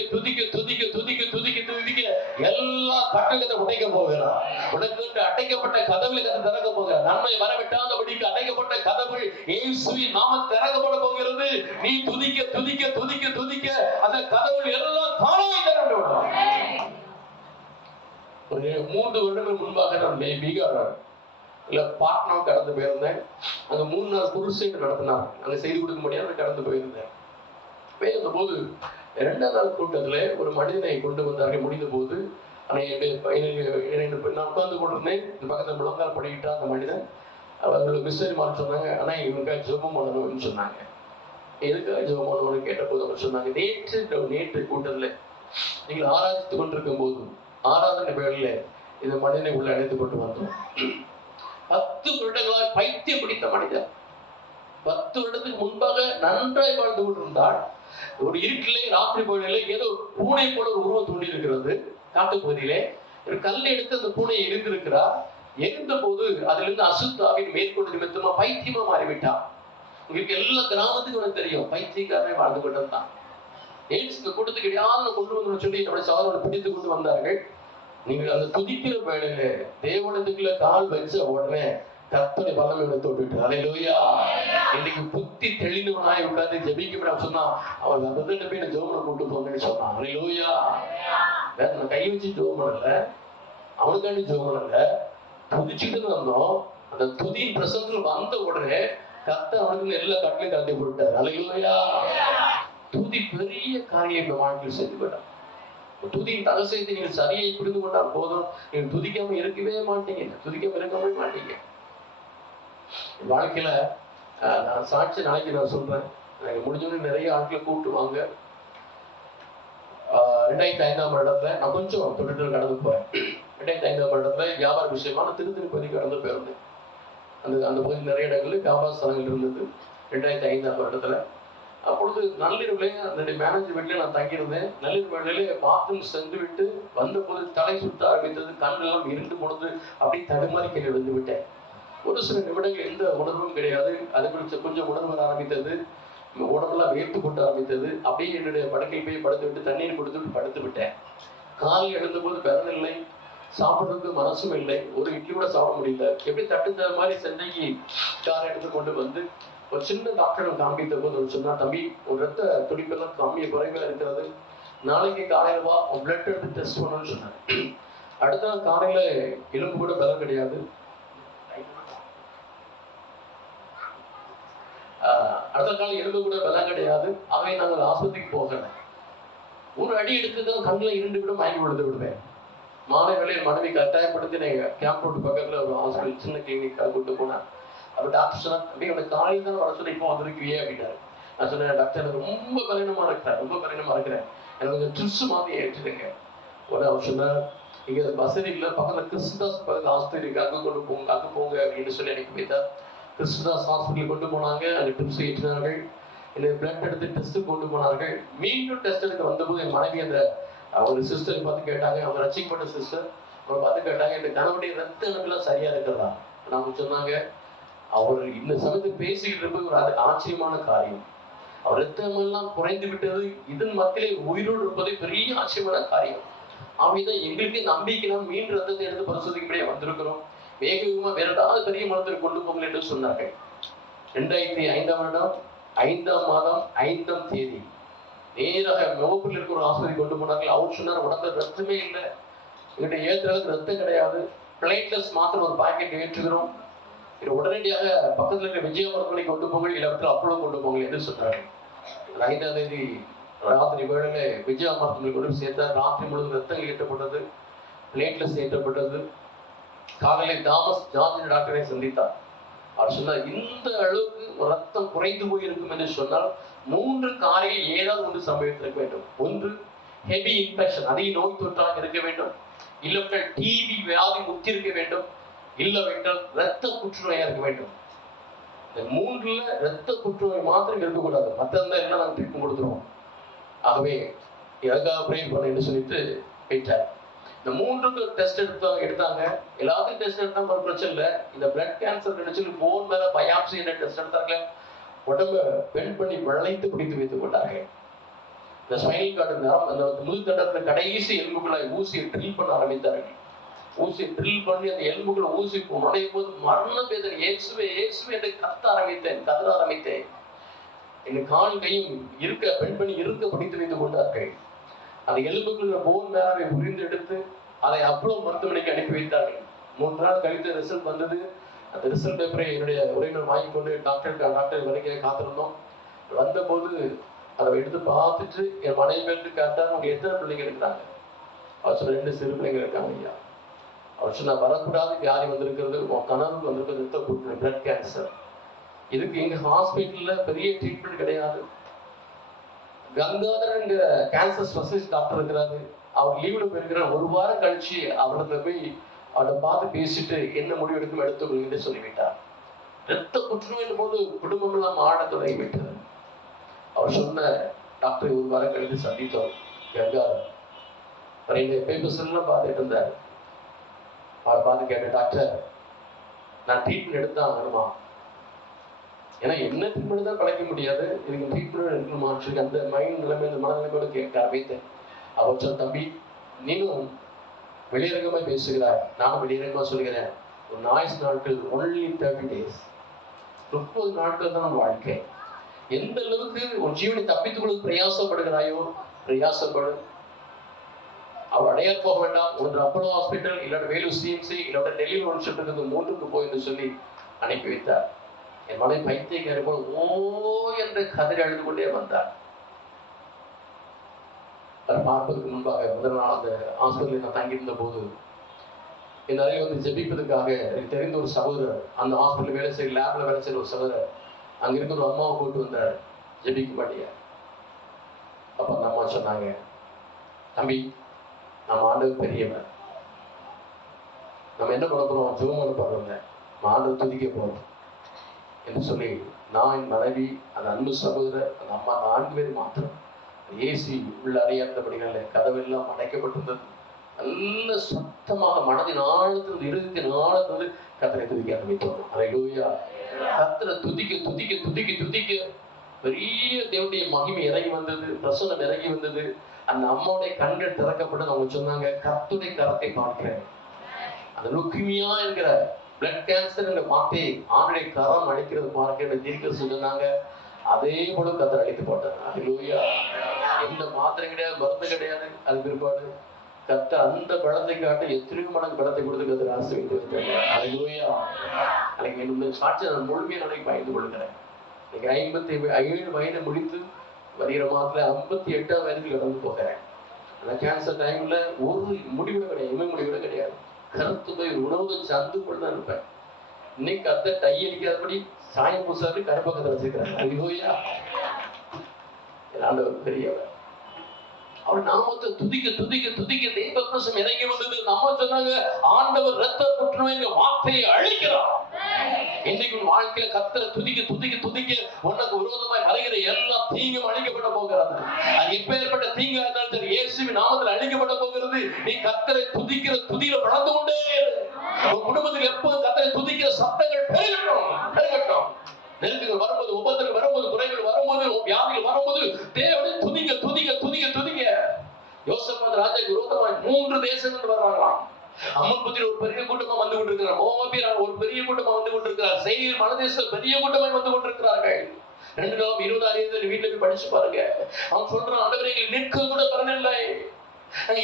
எல்லா கட்டளை உடைக்க போகிறார். உனக்கு அடைக்கப்பட்ட கதவுகளை திறக்க போகிறார். நன்மை வரவிட்டாதபடிக்கு அடைக்கப்பட்ட கதவுகள் இயேசுவின் நாமத்தில் திறக்கப்பட போகிறது. நீ துதிக்க அந்த கதவுகள் எல்லாம் தானாய் திறந்து விடும். ஒரு 3 வருடங்கள் முன்பாக நான் பீகார் பாட்னா கடந்து போயிருந்தேன். அங்க 3 நாள் குருசேட் நடத்தினார். அங்க செய்து கொடுக்க முடியாது கடந்து போயிருந்தேன். போயிருந்த போது 2ஆம் நாள் கூட்டத்துல ஒரு மனிதனை கொண்டு வந்தார்கள். முடிந்த போது நான் உட்கார்ந்து கொண்டிருந்தேன். இந்த பக்கத்தில் முழங்கால் படிக்கிட்டா அந்த மனிதன் அவர்கள் மிஸ்டரிமான்னு சொன்னாங்க, ஆனா இவங்க ஜெபம் பண்ணணும்னு சொன்னாங்க. எதுக்காக ஜெபம் பண்ணணும்னு கேட்ட போது அவர் சொன்னாங்க, நேற்று கூட்டத்துல நீங்கள் ஆராதித்துக் கொண்டிருக்கும் போது ஆராதனை வேளையில இந்த மனிதனை உள்ள அழைத்து கொண்டு வந்தோம். 10 வருடங்களால் பைத்தியம் பிடித்த மனிதன் 10 வருடத்துக்கு முன்பாக நன்றாய் வாழ்ந்து கொண்டிருந்தாள். ஒரு இருட்டிலே ராத்திரி பகுதியிலே ஏதோ பூனை போல ஒரு உருவம் தோண்டி இருக்கிறது. காட்டு பகுதியிலே ஒரு கல்லை எடுத்து அந்த பூனையை எரிந்திருக்கிறார். எரிந்த போது அதிலிருந்து அசுத்தாவின் மேற்கொண்டு நிமித்தமா பைத்தியமா மாறிவிட்டான். உங்களுக்கு எல்லா கிராமத்துக்கும் எனக்கு தெரியும், பைத்தியக்காரனை வாழ்ந்து கொண்டிருந்தான். இந்த கூட்டத்துக்கு இடையாவது கொண்டு வந்து சொல்லி நம்முடைய சகோதரனை பிடித்து கொண்டு வந்தார்கள். நீங்கள் அந்த துதிக்கிற வேளையில தேவனத்துக்குள்ள கால் வச்ச உடனே கர்த்தரை வல்லமை தொட்டுட்டு அல்லேலூயா. இன்னைக்கு புத்தி தெளிந்தவனாய் உட்கார்ந்து ஜெபிக்க சொன்னா அவன் அந்த போய் ஜெபம் கூட்டு போங்கன்னு சொன்னான். அல்லேலூயா. வேற நான் கை வச்சு ஜெபம் பண்ணல, அவனுக்காண்டி ஜெபம் பண்ணல, துதிச்சுட்டு வந்தோம். அந்த துதியின் பிரசனத்தில் வந்த உடனே கர்த்தர் அவனுக்கு எல்லா கட்டளையும் கலந்து போட்டார். அல்லேலூயா. துதி பெரிய காரியம் இந்த வாழ்க்கையில் செஞ்சு போட்டான். துதியின் ரகசியத்தை நீங்கள் சரியை புரிந்து கொண்டால் போதும், நீங்கள் துதிக்காம இருக்கவே மாட்டீங்க, துதிக்காம இருக்கவே மாட்டீங்க. வாழ்க்கையில நான் சாட்சி நாளைக்கு நான் சொல்றேன். எனக்கு முடிஞ்சோடனே நிறைய ஆட்களை கூப்பிட்டுவாங்க. 2005ஆம் வருடத்துல நான் கொஞ்சம் தொழில் கடந்து போறேன். 2005ஆம் வருடத்துல வியாபார விஷயமா நான் திருப்பதி கடந்து போயிருந்தேன். அந்த பகுதியில் நிறைய இடங்களில் வியாபார ஸ்தலங்கள் இருந்தது. 2005ஆம் வருடத்துல அப்பொழுது நள்ளிரவுலே அந்த மேனேஜர் வீட்டிலே நான் தங்கியிருந்தேன். நள்ளிரவு வேளையிலே பாத்ரூம் சென்று விட்டு வந்தபோது தலை சுத்த ஆரம்பித்தது, கண்ணெல்லாம் இருண்டு போனது, அப்படி தடுமாறி கீழே விழுந்து விட்டேன். ஒரு சில நிமிடங்கள் எந்த உணர்வும் கிடையாது. அது குறித்து கொஞ்சம் உணர்வு வர ஆரம்பித்தது, உடம்பெல்லாம் வேர்த்து கொட்ட ஆரம்பித்தது. அப்படியே என்னுடைய படுக்கையில் போய் படுத்து விட்டு தண்ணீர் கொடுத்து படுத்து விட்டேன். காலையில் எழுந்தபோது விரதம் இல்லை, சாப்பிட்றதுக்கு மனசும் இல்லை, ஒரு இட்லி கூட சாப்பிட முடியல. எப்படி தட்டுத்த மாதிரி சென்னைக்கு கார் எடுத்து கொண்டு வந்து ஒரு சின்ன டாக்டர் காண்பித்த போது ஒரு சொன்னா, தம்பி ஒரு ரத்த துடிப்பெல்லாம் குறைவா இருக்கிறது, நாளைக்கு காலையில வா உன் பிளட் எடுத்து டெஸ்ட் பண்ணணும்னு சொன்னாங்க. அடுத்த நாள் காலையில எலும்பு கூட பலம் கிடையாது. அடுத்த காலம் எலும்பு கூட பலம் கிடையாது. ஆகவே நாங்கள் ஆஸ்பத்திரிக்கு போகல. ஒரு அடி எடுத்துதான் கண்ணில் இருண்டு விட மயங்கி விழுந்து விடுவேன். மாலை வேளையில் மனைவி கட்டாயப்படுத்தி கேம்ப் ரோடு பக்கத்துல ஒரு ஹாஸ்பிட்டல் சின்ன கிளினிக்காக கூட்டு போனேன். அப்ப டாக்டர் சொன்னா, அப்படியே உனக்கு காலையில் தான் வர சொல்லி இப்போ வந்திருக்கியே அப்படின்னாரு. நான் சொன்னேன், டாக்டர் எனக்கு ரொம்ப பலனமா இருக்கிறேன், எனக்கு கொஞ்சம் ட்ரிப்ஸ் மாதிரி ஏற்றுடுங்க. உடனே அவர் சொன்னார், இங்க வசதி இல்லை, பக்கத்துல கிறிஸ்துதாஸ் பக்கத்துல ஆஸ்பத்திரிக்கு அங்கே போங்க அப்படின்னு சொல்லி எனக்கு வைத்தார். கிறிஸ்துதாஸ் ஹாஸ்பிட்டல் கொண்டு போனாங்க. அங்கே ட்ரிப்ஸ் ஏற்றினார்கள். எனக்கு பிளட் எடுத்து டெஸ்ட் கொண்டு போனார்கள். மீண்டும் டெஸ்ட் எடுக்க வந்தபோது என் மனைவி அந்த ஒரு சிஸ்டரை பார்த்து கேட்டாங்க, அவங்க ரசிக்கப்பட்ட சிஸ்டர், அவரை பார்த்து கேட்டாங்க, இந்த கணவனுடைய ரத்த அணுக்கெல்லாம் சரியா இருக்கிறதா? அவங்க சொன்னாங்க, அவர் இந்த சமயத்தில் பேசிக்கிட்டு இருப்பது ஒரு ஆச்சரியமான காரியம். அவர் ரத்தமெல்லாம் குறைந்து விட்டது, இதன் மத்தியிலே உயிரோடு இருப்பது பெரிய ஆச்சரியமான காரியம். அப்படிதான் எங்களுக்கு நம்பிக்கை, மீண்டும் ரத்தத்தை எடுத்து பரிசோதிக்கப்படியே வந்திருக்கிறோம், வேகமா வேற ஏதாவது பெரிய மருத்துவரை கொண்டு போங்கள் என்று சொன்னார்கள். 2005ஆம் வருடம் 5ஆம் மாதம் 5ஆம் தேதி நேராக முகப்பில் இருக்கிற ஒரு ஆஸ்பத்திரி கொண்டு போனார்கள். அவர் சொன்னார், உடம்புல ரத்தமே இல்லை, எங்கிட்ட ஏற்ற அளவுக்கு ரத்தம் கிடையாது, பிளேட்லெஸ் மாத்திரம் ஒரு பாக்கெட் ஏற்றுகிறோம், இது உடனடியாக பக்கத்தில் இருக்கிற விஜய மருத்துவமனை கொண்டு போங்கள், இல்லாவிட்டால் அப்பளம் கொண்டு போங்கள் என்று சொன்னார்கள். 5ஆம் தேதி ராத்திரி வேளையில விஜயா மருத்துவமனை கொண்டு சேர்த்தார். ராத்திரி முழுவதும் ரத்தங்கள் ஏற்றப்பட்டது, பிளேட்லெஸ் ஏற்றப்பட்டது. காலையில் தாமஸ் ஜார்ஜ் டாக்டரை சந்தித்தார். அவர் சொன்னார், இந்த அளவுக்கு ரத்தம் குறைந்து போயிருக்கும் என்று சொன்னால் 3 காரியம் ஏதாவது ஒன்று சம்பவித்திருக்க வேண்டும். ஒன்று, ஹெவி இன்ஃபெக்ஷன், அதிக நோய் தொற்றாக இருக்க வேண்டும், இல்லவென்றால் டிபி வியாதி முத்திருக்க வேண்டும், இல்லவென்றால் இரத்த புற்றுநோயா இருக்க வேண்டும். இந்த 3ல இரத்த புற்றுநோய் மாத்திரம் இருக்கக்கூடாது, மற்றதெல்லாம் எல்லாம் நாங்கள் ட்ரீட்மெண்ட் கொடுத்துருவோம். ஆகவே எனக்காக ப்ரே பண்ண என்று சொல்லிட்டு போயிட்டார். இந்த 3க்கு டெஸ்ட் எடுத்தாங்க. எல்லாத்துக்கும் டெஸ்ட் எடுத்தா ஒரு பிரச்சனை இல்லை. இந்த பிளட் கேன்சர் சொல்லி போன் மேல பயாப்சி என்ற டெஸ்ட் எடுத்தாங்க. உடம்ப பெண்ட் பண்ணி வளைத்து பிடித்து வைத்துக் கொண்டார்கள். இந்த ஸ்பைனல் கார்டு அந்த முதுதண்டத்துல கடைசி எலும்புகளை ஊசியை ட்ரில் பண்ண ஆரம்பித்தார்கள். ஊசியை ட்ரில் பண்ணி அந்த எலும்புகளை ஊசி நுழையும் போது மரண வேதனை, இயேசுவே இயேசுவே என்று கதற ஆரம்பித்தேன். என் கால் கையும் பெண்ட் பண்ணி பிடித்து வைத்துக் கொண்டார்கள். அந்த எலும்புக்குள்ள போன் மேலாவை புரிந்து எடுத்து அதை அப்பளோ மருத்துவமனைக்கு அனுப்பி வைத்தார்கள். 3 நாள் கழித்து ரிசல்ட் வந்தது. அந்த ரிசல்ட் பேப்பரை என்னுடைய உறவினர் வாங்கி கொண்டு டாக்டர் வரைக்கும் காத்திருந்தோம். வந்த போது அதை எடுத்து பார்த்துட்டு என் மனைவி கேட்டார், அவங்க எத்தனை பிள்ளைங்க இருக்கிறாங்க? அவர் சொன்ன 2 சிறு பிள்ளைங்க இருக்காங்க ஐயா. அவர் சொன்ன, வரக்கூடாது வியாதி வந்திருக்கிறது, உன் கணவருக்கு வந்திருக்கிறது ரத்த புற்றுநோய், பிளட் கேன்சர். இதுக்கு எங்க ஹாஸ்பிட்டல்ல பெரிய ட்ரீட்மெண்ட் கிடையாது. கங்காதரன் கேன்சர் ஸ்பெஷலிஸ்ட் டாக்டர் இருக்கிறாரு, அவர் லீவ்ல போயிருக்கிறார். 1 வாரம் கழிச்சு அவர்கிட்ட போய் அவரை பார்த்து பேசிட்டு என்ன முடிவு எடுத்துக்கொள்ளுங்க சொல்லிவிட்டார். இரத்த புற்றுநோயின் போது குடும்பம் எல்லாம் ஆட தொடங்கிவிட்டது. அவர் சொன்ன டாக்டர் 1 வாரம் கழித்து சந்தித்தோம். கங்காதரன் பேப்பர்ஸ் எல்லாம் பார்த்துட்டு இருந்தார். அவரை பார்த்து கேட்டேன், டாக்டர் நான் ட்ரீட்மெண்ட் எடுத்தா ஆகணுமா? ஏன்னா என்ன ட்ரீட்மெண்ட் தான் பழைக்க முடியாது, இதுக்கு ட்ரீட்மெண்ட் எடுக்கணுமா? அந்த மைண்ட் நிலைமை, அந்த மனநிலை கூட கேட்க ஆரம்பித்தேன். அவர் சொன்ன, தம்பி நீனும் வெளியரங்கமாய் பேசுகிறாய், நானும் வெளியரங்கமா சொல்கிறேன். ஒரு நாய்ஸ் நாட்கள் ஒன்லி 30 days, 30 நாட்கள் தான் வாழ்க்கை. எந்த அளவுக்கு ஒரு ஜீவனை தப்பித்துக் கொள்ள பிரயாசப்படுகிறாயோ பிரயாசப்படு. அவர் அடையாள போக வேண்டாம், ஒன்று அப்போலோ ஹாஸ்பிட்டல், இல்லாட்ட வேலூர் சிஎம்சி, இல்லாட்ட டெல்லியில் ஒன்று சொல்றது 3க்கு போய் என்று சொல்லி அனுப்பி வைத்தார். என் மனை பைத்தியக்காரி போல ஓ என்று கதறி அழுது கொண்டே வந்தார். அதை பார்ப்பதற்கு முன்பாக முதல் நாள் அந்த ஹாஸ்பிட்டலில் நான் தங்கியிருந்த போது என் அறையில் வந்து ஜெபிப்பதற்காக எனக்கு தெரிந்த ஒரு சகோதரர், அந்த ஹாஸ்பிட்டல் வேலை செய்ய லேப்ல வேலை செய்கிற ஒரு சகோதரர் அங்கே இருக்கிற ஒரு அம்மாவை கூட்டு வந்தார் ஜெபிக்க மாட்டியா. அப்போ அந்த அம்மா சொன்னாங்க, தம்பி நம்ம ஆண்டவர் பெரியவர், நம்ம என்ன பண்ண போகிறோம், ஜெபம் பண்ண போகிறோம், நம்ம ஆண்டவர் துதிக்க போகிறோம் என்று சொல்லி நான், என் மனைவி, அந்த அன்பு சகோதரர், அந்த அம்மா 4 பேர் மாத்திரம் ஏசி உள்ள அறியாதபடினால கதவெல்லாம் அடைக்கப்பட்டிருந்தது. நல்ல சத்தமாக மனதின் ஆழத்திலிருந்து இருதயத்தின் ஆழத்திலிருந்து கர்த்தரை துதிக்க ஆரம்பித்தோம். அல்லேலூயா. கர்த்தரை துதிக்க துதிக்க துதிக்க துதிக்க பெரிய தேவனுடைய மகிமை இறங்கி வந்தது, பிரசன்னம் இறங்கி வந்தது. அந்த அம்மாவுடைய கண்கள் திறக்கப்பட்டு அவங்க சொன்னாங்க, கர்த்தருடைய கரத்தை பார்க்கிறேன். அந்த லுக்கிமியா என்கிற பிளட் கேன்சர் என்ற வார்த்தையை ஆண்டுடைய கரம் அழிக்கிறது பார்க்க தீர்க்க சொன்னாங்க. அதே போல கர்த்தர் அழித்து போட்டார். அல்லேலூயா. எந்த மாத்திரை கிடையாது, மருந்து கிடையாது. அது பிற்பாடு கர்த்தர் அந்த பலத்தை காட்ட எத்தனையோ மடங்கு பலத்தை கொடுத்து கர்த்தர் ஆசீர்வதித்து வைத்தார். அல்லேலூயா. எனக்கு இந்த சாட்சியை நான் முழுமையாக நாளைக்கு பயந்து கொள்கிறேன். இன்னைக்கு 57 வயது முடித்து வருகிற மாதத்துல 58ஆம் வயதுக்கு கடந்து போகிறேன். அந்த கேன்சர் டைம்ல ஒரு முடிவு கிடையாது, எதுவுமே முடிவு கிடையாது. கருத்து போய் உணவு சந்துக்குள்ள தான் இருப்பேன். இன்னைக்கு கர்த்தர் டை அடிக்காதபடி சாயம் பூசாரு கருப்பக்கத்தை வச்சிருக்கிறார். அல்லேலூயா. ஆண்டவர் பெரியவர். அவர் நாமத்தை துதிக்க துதிக்க துதிக்க தெய்வ பிரசன்னம் இறங்கி வந்தது. நம்ம சொன்னாங்க, ஆண்டவர் இரத்த புற்றுநோய் வார்த்தையை அழிக்கிறார். இன்னைக்கு வாழ்க்கையில கர்த்தரை துதிக்க துதிக்க துதிக்க உனக்கு விரோதமாய் வருகிற எல்லா தீங்கும் அழிக்கப்பட போகிறது. அது எப்பேற்பட்ட தீங்கா இருந்தாலும் சரி, இயேசுவின் நாமத்தில் அழிக்கப்பட போகிறது. நீ கர்த்தரை துதிக்கிற துதியில வளர்ந்து கொண்டே உன் குடும்பத்துக்கு எப்போது கர்த்தரை துதிக்கிற சத்தங்கள் பெருகட்டும் பெருகட்டும். நெருக்கங்கள் வரும்போது, உபத்திரங்கள் வரும்போது, குறைகள் வரும்போது, வியாதிகள் வரும்போது தேவனை துதிக்க துதிக்க துதிக்க துதிக்க. யோசபாத் ராஜாக்கு விரோதமாய் 3 தேசங்கள் வர்றாங்களாம். அம்மன்புத்தியில் ஒரு பெரிய கூட்டமா வந்து கொண்டிருக்கிறார். மோவாபியர் ஒரு பெரிய கூட்டமா வந்து கொண்டிருக்கிறார். சேயீர் மலைதேசத்தில் பெரிய கூட்டமாய் வந்து கொண்டிருக்கிறார்கள். 2 நாள் 26 வீட்டுல போய் படிச்சு பாருங்க. அவன் சொல்றான், ஆண்டவரே எங்களுக்கு நிற்க கூட வரவில்லை,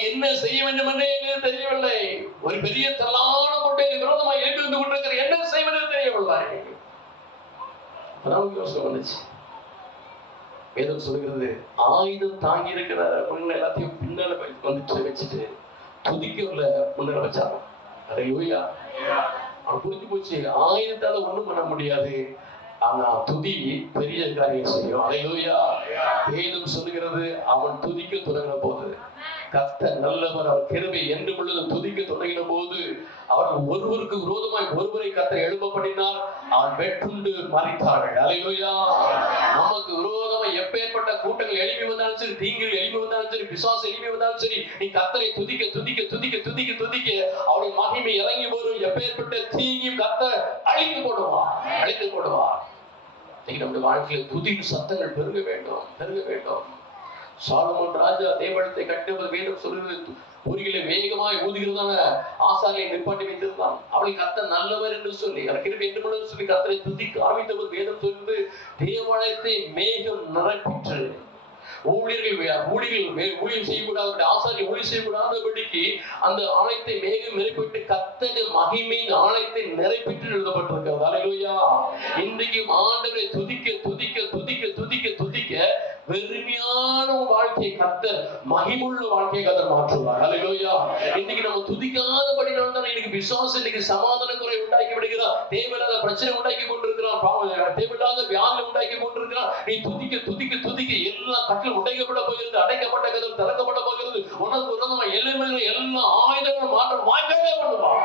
என்ன செய்ய வேண்டும் என்றே எங்களுக்கு தெரியவில்லை. ஒரு பெரிய தலான கூட்டம் விரோதமாய் எழுப்பி வந்து கொண்டிருக்கிற, என்ன செய்வது தெரியவில்லை. யோசனை வந்துச்சு. வேதம் சொல்கிறது, ஆயுதம் தாங்கி இருக்கிற பொண்ணு எல்லாத்தையும் பின்னால வந்துட்டு வச்சுட்டு துதிக்கல முன்னால வச்சாங்க. அல்லேலூயா. அவன் புரிஞ்சு போச்சு, ஆயுதத்தால ஒண்ணும் பண்ண முடியாது, ஆனா துதி பெரிய காரியம் செய்யும். அல்லேலூயா. வேதம் சொல்லுகிறது, அவன் துதிக்க தொடங்கின போது கர்த்தர் நல்லவர், அவர் கிருபை என்று பொழுது துதிக்க தொடங்கின போது அவர்கள் ஒருவருக்கு விரோதமாய் ஒருவரை கர்த்தர் எழுப்ப பண்ணினார். அவன் வெட்டுண்டு மறித்தார்கள். அல்லேலூயா. நமக்கு விரோதமாய் எப்பேற்பட்ட கூட்டங்கள் எழுப்பி வந்தாலும் சரி, தீங்குகள் எழுப்பி வந்தாலும் சரி, பிசாசு எழுப்பி வந்தாலும் சரி, நீ கர்த்தரை துதிக்க துதிக்க துதிக்க துதிக்க துதிக்க அவருடைய மகிமை இறங்கி வரும். எப்பேற்பட்ட தீங்கையும் கர்த்தர் அழித்து போடுவார், அழித்து போடுவார். நம்முடைய வாழ்க்கையில் துதிக்கு சத்தங்கள் பெருக வேண்டும், பெருக வேண்டும். சாலமோன் ராஜா தேவாலயத்தை கட்டுவது வேதம் சொல்கிறது, பொறிகளை வேகமாய் ஊதுகிறதான ஆசாரியை நிப்பாட்டி வைத்திருந்தான். அவளை கர்த்தர் நல்லவர் என்று சொல்லி, கிருபை என்று சொல்லி கர்த்தரை துதிக்க ஆரம்பித்தவர் வேதம் சொல்கிறது, தேவாலயத்தை மேகம் நிரப்பிற்று. ஊழியம் செய்யக்கூடாது, ஆசாரியை ஊழியம் செய்யக்கூடாதபடிக்கு அந்த ஆலயத்தை மேகம் நிரப்பிட்டு கர்த்தருடைய மகிமையின் ஆலயத்தை நிரப்பிட்டு எழுதப்பட்டிருக்கிறது. அல்லேலூயா. இன்றைக்கு ஆண்டவரை துதிக்க துதிக்க துதிக்க துதிக்க துதிக்க வெறுமையான வாழ்க்கையை கர்த்தர் மகிமுள்ள வாழ்க்கையை கர்த்தர் மாற்றுவார். அல்லேலூயா. இன்னைக்கு நம்ம துதிக்காதபடினால தான் இன்னைக்கு பிசாசு இன்னைக்கு சமாதான குறை உண்டாக்கி விடுகிறான், தேவையில்லாத பிரச்சனை உண்டாக்கி கொண்டிருக்கிறான், தேவையில்லாத வியாதி உண்டாக்கி கொண்டிருக்கிறான். நீ துதிக்க துதிக்க துதிக்க எல்லா கட்டில் உடைக்கப்பட போகிறது, அடைக்கப்பட்ட கதவு திறக்கப்பட போகிறது. உனக்கு விரோதமா எளிமையில எல்லா ஆயுதங்களும் மாற்றம் வாய்க்கவே பண்ணுவான்.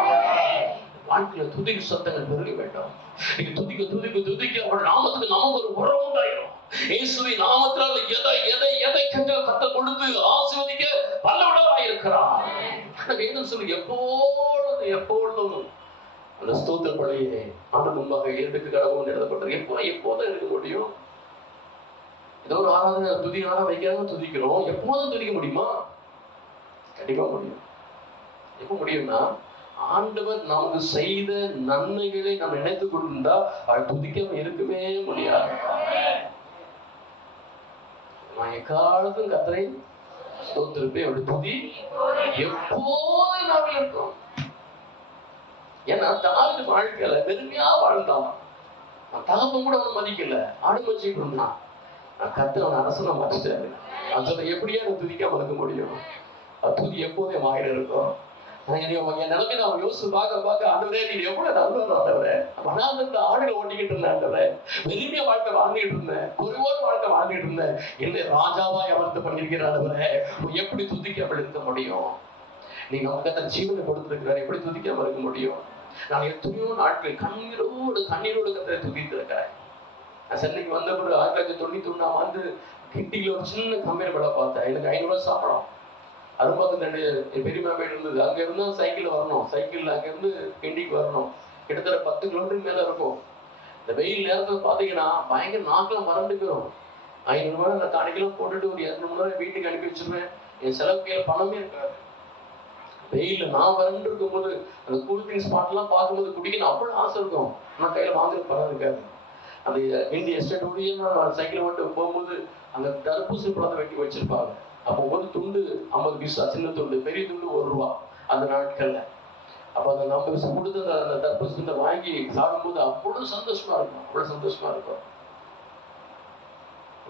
வாழ்க்கையில துதிக்க சத்தங்கள் பெருக வேண்டும். நீங்க துதிக்க துதிக்க துதிக்க அவருடைய நாமத்துக்கு நமக்கு ஒரு உறவு உண்டாயிடும். இயேசுவின் நாமத்தினால எதை எதை எதை கண்டால் கர்த்தர் கொடுத்து ஆசீர்வதிக்க வல்லவராய் இருக்கிறார். வேதம் சொல்லி எப்பொழுதும் எப்பொழுதும் அந்த ஸ்தோத்திர பலியை ஆண்டவர் முன்பாக ஏற்பட்டு கடவுள் எழுதப்பட்டது. எப்போதும் இருக்க முடியும். ஏதோ ஒரு ஆராதனை துதி ஆராதனை வைக்கிறாங்க, துதிக்கிறோம். எப்போதும் துதிக்க முடியுமா? கண்டிப்பா முடியும். எப்ப முடியும்னா, ஆண்டவர் நமக்கு செய்த நன்மைகளை நம்ம நினைத்துக் கொண்டிருந்தா அதை துதிக்காம இருக்கவே முடியாது. நான் எக்காலத்தும் கர்த்தரை ஸ்தோத்திரிப்பேன். அவருடைய துதி எப்போதும் நாம இருக்கோம். ஏன்னா தாவிது வாழ்க்கையில பெருமையா வாழ்ந்தான். தகப்பன் கூட அவனை மதிக்கல, ஆடு மச்சி இருந்தான். கர்த்தர் அவன் அரசனை மாற்றிட்டாரு. அதை எப்படியா நான் துதிக்காம இருக்க முடியும்? துதி எப்போதே மாறிட இருக்கும். என் நிலைமை நான் யோசிச்சு பார்க்க ஆண்டவரே நீங்க எவ்வளவு நல்லவர் ஆண்டவரே. மனாந்தத்துல ஆடுகளை ஓட்டிக்கிட்டு இருந்தேன் ஆண்டவரே, வெறுமையா வாழ்க்கை வாழ்ந்துகிட்டு இருந்தேன், குறைவோடு வாழ்க்கை வாழ்ந்துகிட்டு இருந்தேன், என்னை ராஜாவாய் அமர்த்து பண்ணிருக்கிற ஆண்டவரே, எப்படி துதிக்காமல் இருக்க முடியும்? நீங்க நமக்கு அந்த ஜீவனை கொடுத்திருக்கிறார், எப்படி துதிக்காம இருக்க முடியும்? நான் எத்தனையோ நாட்கள் கண்ணீரோடு கத்தரை துதித்து இருக்கிறேன். நான் சென்னைக்கு வந்த பிறகு 1991 ஆண்டு கிண்டியில ஒரு சின்ன கம்பெனி வேலை பார்த்தேன். எனக்கு 500 ரூபாய் சாப்பிடும். அரும்பாக்கத்து என் பெரியம்மா வீடு இருந்தது. அங்க இருந்தா சைக்கிள் வரணும், சைக்கிள் அங்க இருந்து கிண்டிக்கு வரணும், கிட்டத்தட்ட 10 கிலோமீட்டருக்கு மேல இருக்கும். இந்த வெயில் நேரத்துல பாத்தீங்கன்னா பயங்கர நாக்கெல்லாம் வறண்டு போயிடும். 500 ரூபாய் நான் காணிக்கெல்லாம் போட்டுட்டு ஒரு 200 ரூபாய் வீட்டுக்கு அனுப்பி வச்சிருவேன். என் செலவு கையில பணமே இருக்காது. வெயில நான் வறண்டு இருக்கும்போது அந்த கூல்ட்ரிங்க் ஸ்பாட் எல்லாம் பார்க்கும்போது குடிக்கணும் அவ்வளவு ஆசை இருக்கும். ஆனா கையில வாங்குற பணம் இருக்காது. அந்த இந்திய எஸ்டேட் ஓடியே நான் சைக்கிள் ஓட்டு போகும்போது அந்த தர்பூசணி பழத்தை வெட்டி வச்சிருப்பாங்க. அப்போ ஒரு துண்டு 50 பைசா, சின்ன துண்டு, பெரிய துண்டு 1 ரூபா அந்த நாட்கள்ல. அப்போ அந்த 50 பைசா கொடுத்து அந்த தர்பூசணி வாங்கி சாப்பிடும்போது அவ்வளவு சந்தோஷமா இருக்கும், அவ்வளவு சந்தோஷமா இருக்கும்.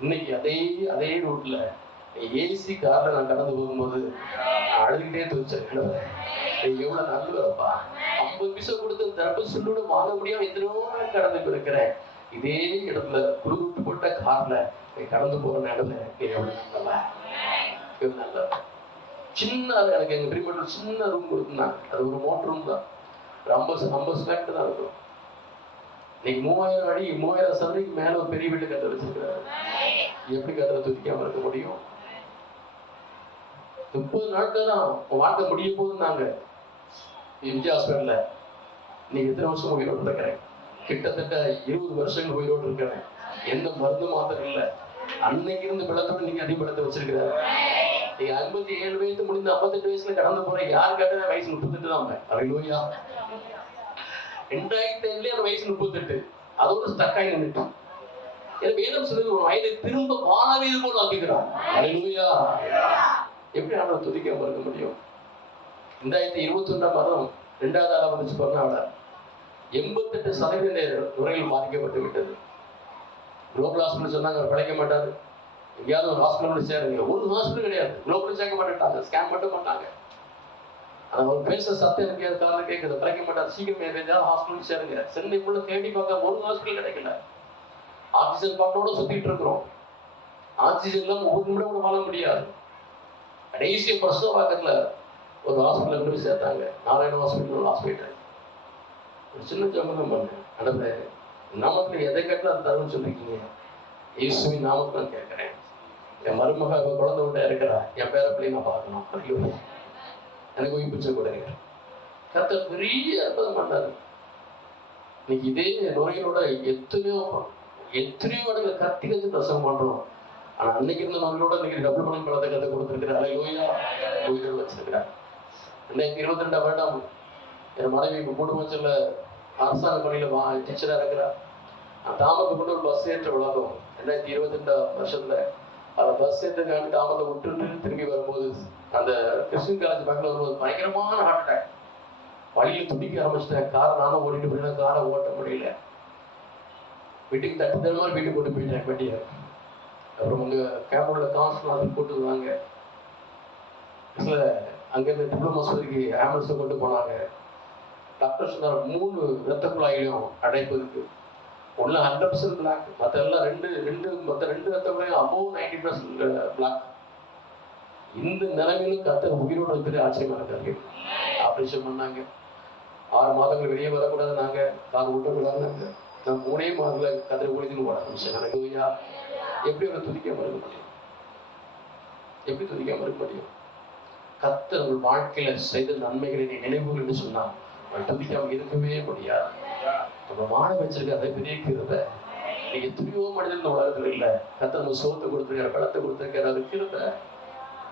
இன்னைக்கு அதே ரூட்ல ஏசி கார்ல நான் கடந்து போகும்போது அழுதுகிட்டே துடிச்சேன். எவ்வளவு நல்லவரப்பா, 50 பைசா கொடுத்து தர்பூசணியோட வாங்க முடியாம எத்தனையோ கடந்து போயிருக்கிறேன். இதே இடத்துல குளிர்விட்டு போட்ட கார்ல கடந்து போற நேரத்துல எவ்வளவு நல்ல சின்ன எனக்கு எங்க பிரிமேட் ஒரு சின்ன ரூம் கொடுத்துருந்தாங்க. அது ஒரு மோட்டர் ரூம் தான், 50 ஸ்கொயர் தான் இருக்கும். இன்னைக்கு 3000 அடி 3000 சதுரடிக்கு மேல ஒரு பெரிய வீட்டு கட்ட வச்சிருக்கிறாரு. எப்படி கட்டளை துதிக்காம இருக்க முடியும்? 30 நாட்கள் தான் வாழ்க்கை முடிய போதுன்னாங்க எம்ஜி ஹாஸ்பிட்டல்ல. நீங்க எத்தனை வருஷம் உயிரோடு இருக்கிறேன்? கிட்டத்தட்ட 20 வருஷங்கள் உயிரோடு இருக்கிறேன். எந்த மருந்து மாத்திரம் இல்லை. அன்னைக்கு இருந்து பலத்தோடு நீங்க அதிபலத்தை வச்சிருக்கிறாரு. நீங்க 57 வயசு முடிந்து 58 வயசுல கடந்து போற யாரு கேட்ட வயசு 38 தான். அல்லேலூயா. 2005 அந்த வயசு 38, அதோட ஸ்டக்காய் நின்றுட்டு. வேதம் சொல்லுது ஒரு வயதை திரும்ப வாழ வயது போல ஆக்குகிறார். அல்லேலூயா. எப்படி அவனை துதிக்காம இருக்க முடியும்? 2021 வருடம் 2வது ஆளா வந்துச்சு பாருங்க. 88% நுரையில் பாதிக்கப்பட்டு விட்டது. குளோபல் ஹாஸ்பிட்டல் சொன்னாங்க அவர் பிழைக்க மாட்டாரு, எங்கேயாவது ஒரு ஹாஸ்பிட்டல் சேருங்க. ஒரு ஹாஸ்பிட்டல் கிடையாது, குளோபல் சேர்க்க மாட்டாங்க, ஸ்கேன் மட்டும் பண்ணாங்க. அவர் பேச சத்தம் எனக்கு காரணம் கேட்குது, பிழைக்க மாட்டார், சீக்கிரம் எங்கேயாவது ஹாஸ்பிட்டல் சேருங்க. சென்னைக்குள்ள தேடி பார்க்க ஒரு ஹாஸ்பிட்டல் கிடைக்கல. ஆக்சிஜன் பாட்டோட சுத்திட்டு இருக்கிறோம். ஆக்சிஜன் இல்லாம ஒரு நிமிடம் கூட வாழ முடியாது. கடைசி பிரசவ பக்கத்துல ஒரு ஹாஸ்பிட்டல் கொண்டு போய் சேர்த்தாங்க. நாராயண ஹாஸ்பிட்டல் ஒரு ஹாஸ்பிட்டல். ஒரு சின்ன ஜபம் பண்ணேன். அடவே நாமத்துல எதை கேட்டாலும் அது தரும்னு சொல்லிருக்கீங்க. இயேசுவின் நாமத்தை நான் கேட்கிறேன். என் மருமக குழந்தை விட்டா இருக்கிறா, என் பேர பிள்ளைய நான் பார்க்கணும். எனக்கு உயிர்ப்பிச்ச கொடுங்க. கர்த்தர் பெரிய அற்புதம் பண்ணாரு. இன்னைக்கு இதே நோய்களோட எத்தனையோ இடங்களை கத்தி வச்சு பிரசவம் பண்றோம். ஆனா அன்னைக்கு இருந்த நோய்களோட இன்னைக்கு டபுள் மணி பழத்தை கத்தை கொடுத்துருக்கிறார். அல்லேலூயா. உயிரோடு வச்சிருக்கிறார். 2022 வருடம் என் மனைவி கூட்டுமச்சல்ல அரசாங்க பணியில டீச்சரா இருக்கிறார். தாமத்தை கொண்டு ஒரு பஸ் ஏற்ற விழாவும் 2022 வருஷத்துல அந்த பஸ் ஏற்றக்காண்டி தாமத்தை விட்டுட்டு திரும்பி வரும்போது அந்த கிறிஸ்டின் காலேஜ் பக்கத்தில் வரும்போது பயங்கரமான ஹார்ட் அட்டாக். வழியில் துடிக்க ஆரம்பிச்சிட்டேன். காரை நானும் ஓடிட்டு போயினா காரை ஓட்ட முடியல. வீட்டுக்கு தட்டு தர மாதிரி வீட்டுக்கு கொண்டு போயிட்டேன் வண்டியை. அப்புறம் உங்க கேம்புல கான்ஸ்டல் கூட்டு வருவாங்க. அங்கேருந்து டிப்ளமோ சொல்லிக்கு ஆம்புலன்ஸை கொண்டு போனாங்க. டாக்டர் சொன்னார் 3 இரத்த குழாயிலையும் அடைப்பு இருக்கு. ஒன்று 100% பிளாக், மற்ற எல்லாம் ரெண்டு இரத்த குழாயும் அபோவ் 90% பிளாக். இந்த நிலைமையிலும் கர்த்தர் உயிரோடு இருக்கிறது ஆச்சரியமா இருக்காரு. ஆப்ரேஷன் பண்ணாங்க. 6 மாதங்கள் வெளியே வரக்கூடாது, நாங்க கார் விட்டக்கூடாதுனாங்க. நான் 3 மாதத்துல கர்த்தர் ஒளிந்து ஓட ஆரம்பிச்சேன். எனக்கு எப்படி ஒரு துதிக்காம இருக்க முடியும்? எப்படி துதிக்காம இருக்க முடியும்? கர்த்தர் உங்கள் வாழ்க்கையில செய்த நன்மைகளை நீ நினைவுகள் என்று சொன்னா துதிக்காம இருக்கவே முடியாது. நம்ம வாழ வச்சிருக்க பெரிய கிருபை. நீங்க எத்தனையோ மனிதன் இந்த உலகத்துல இல்ல. கர்த்தர் நம்ம சோத்தை கொடுத்துருக்காரு, பழத்தை கொடுத்துருக்காரு. அது கிருபை.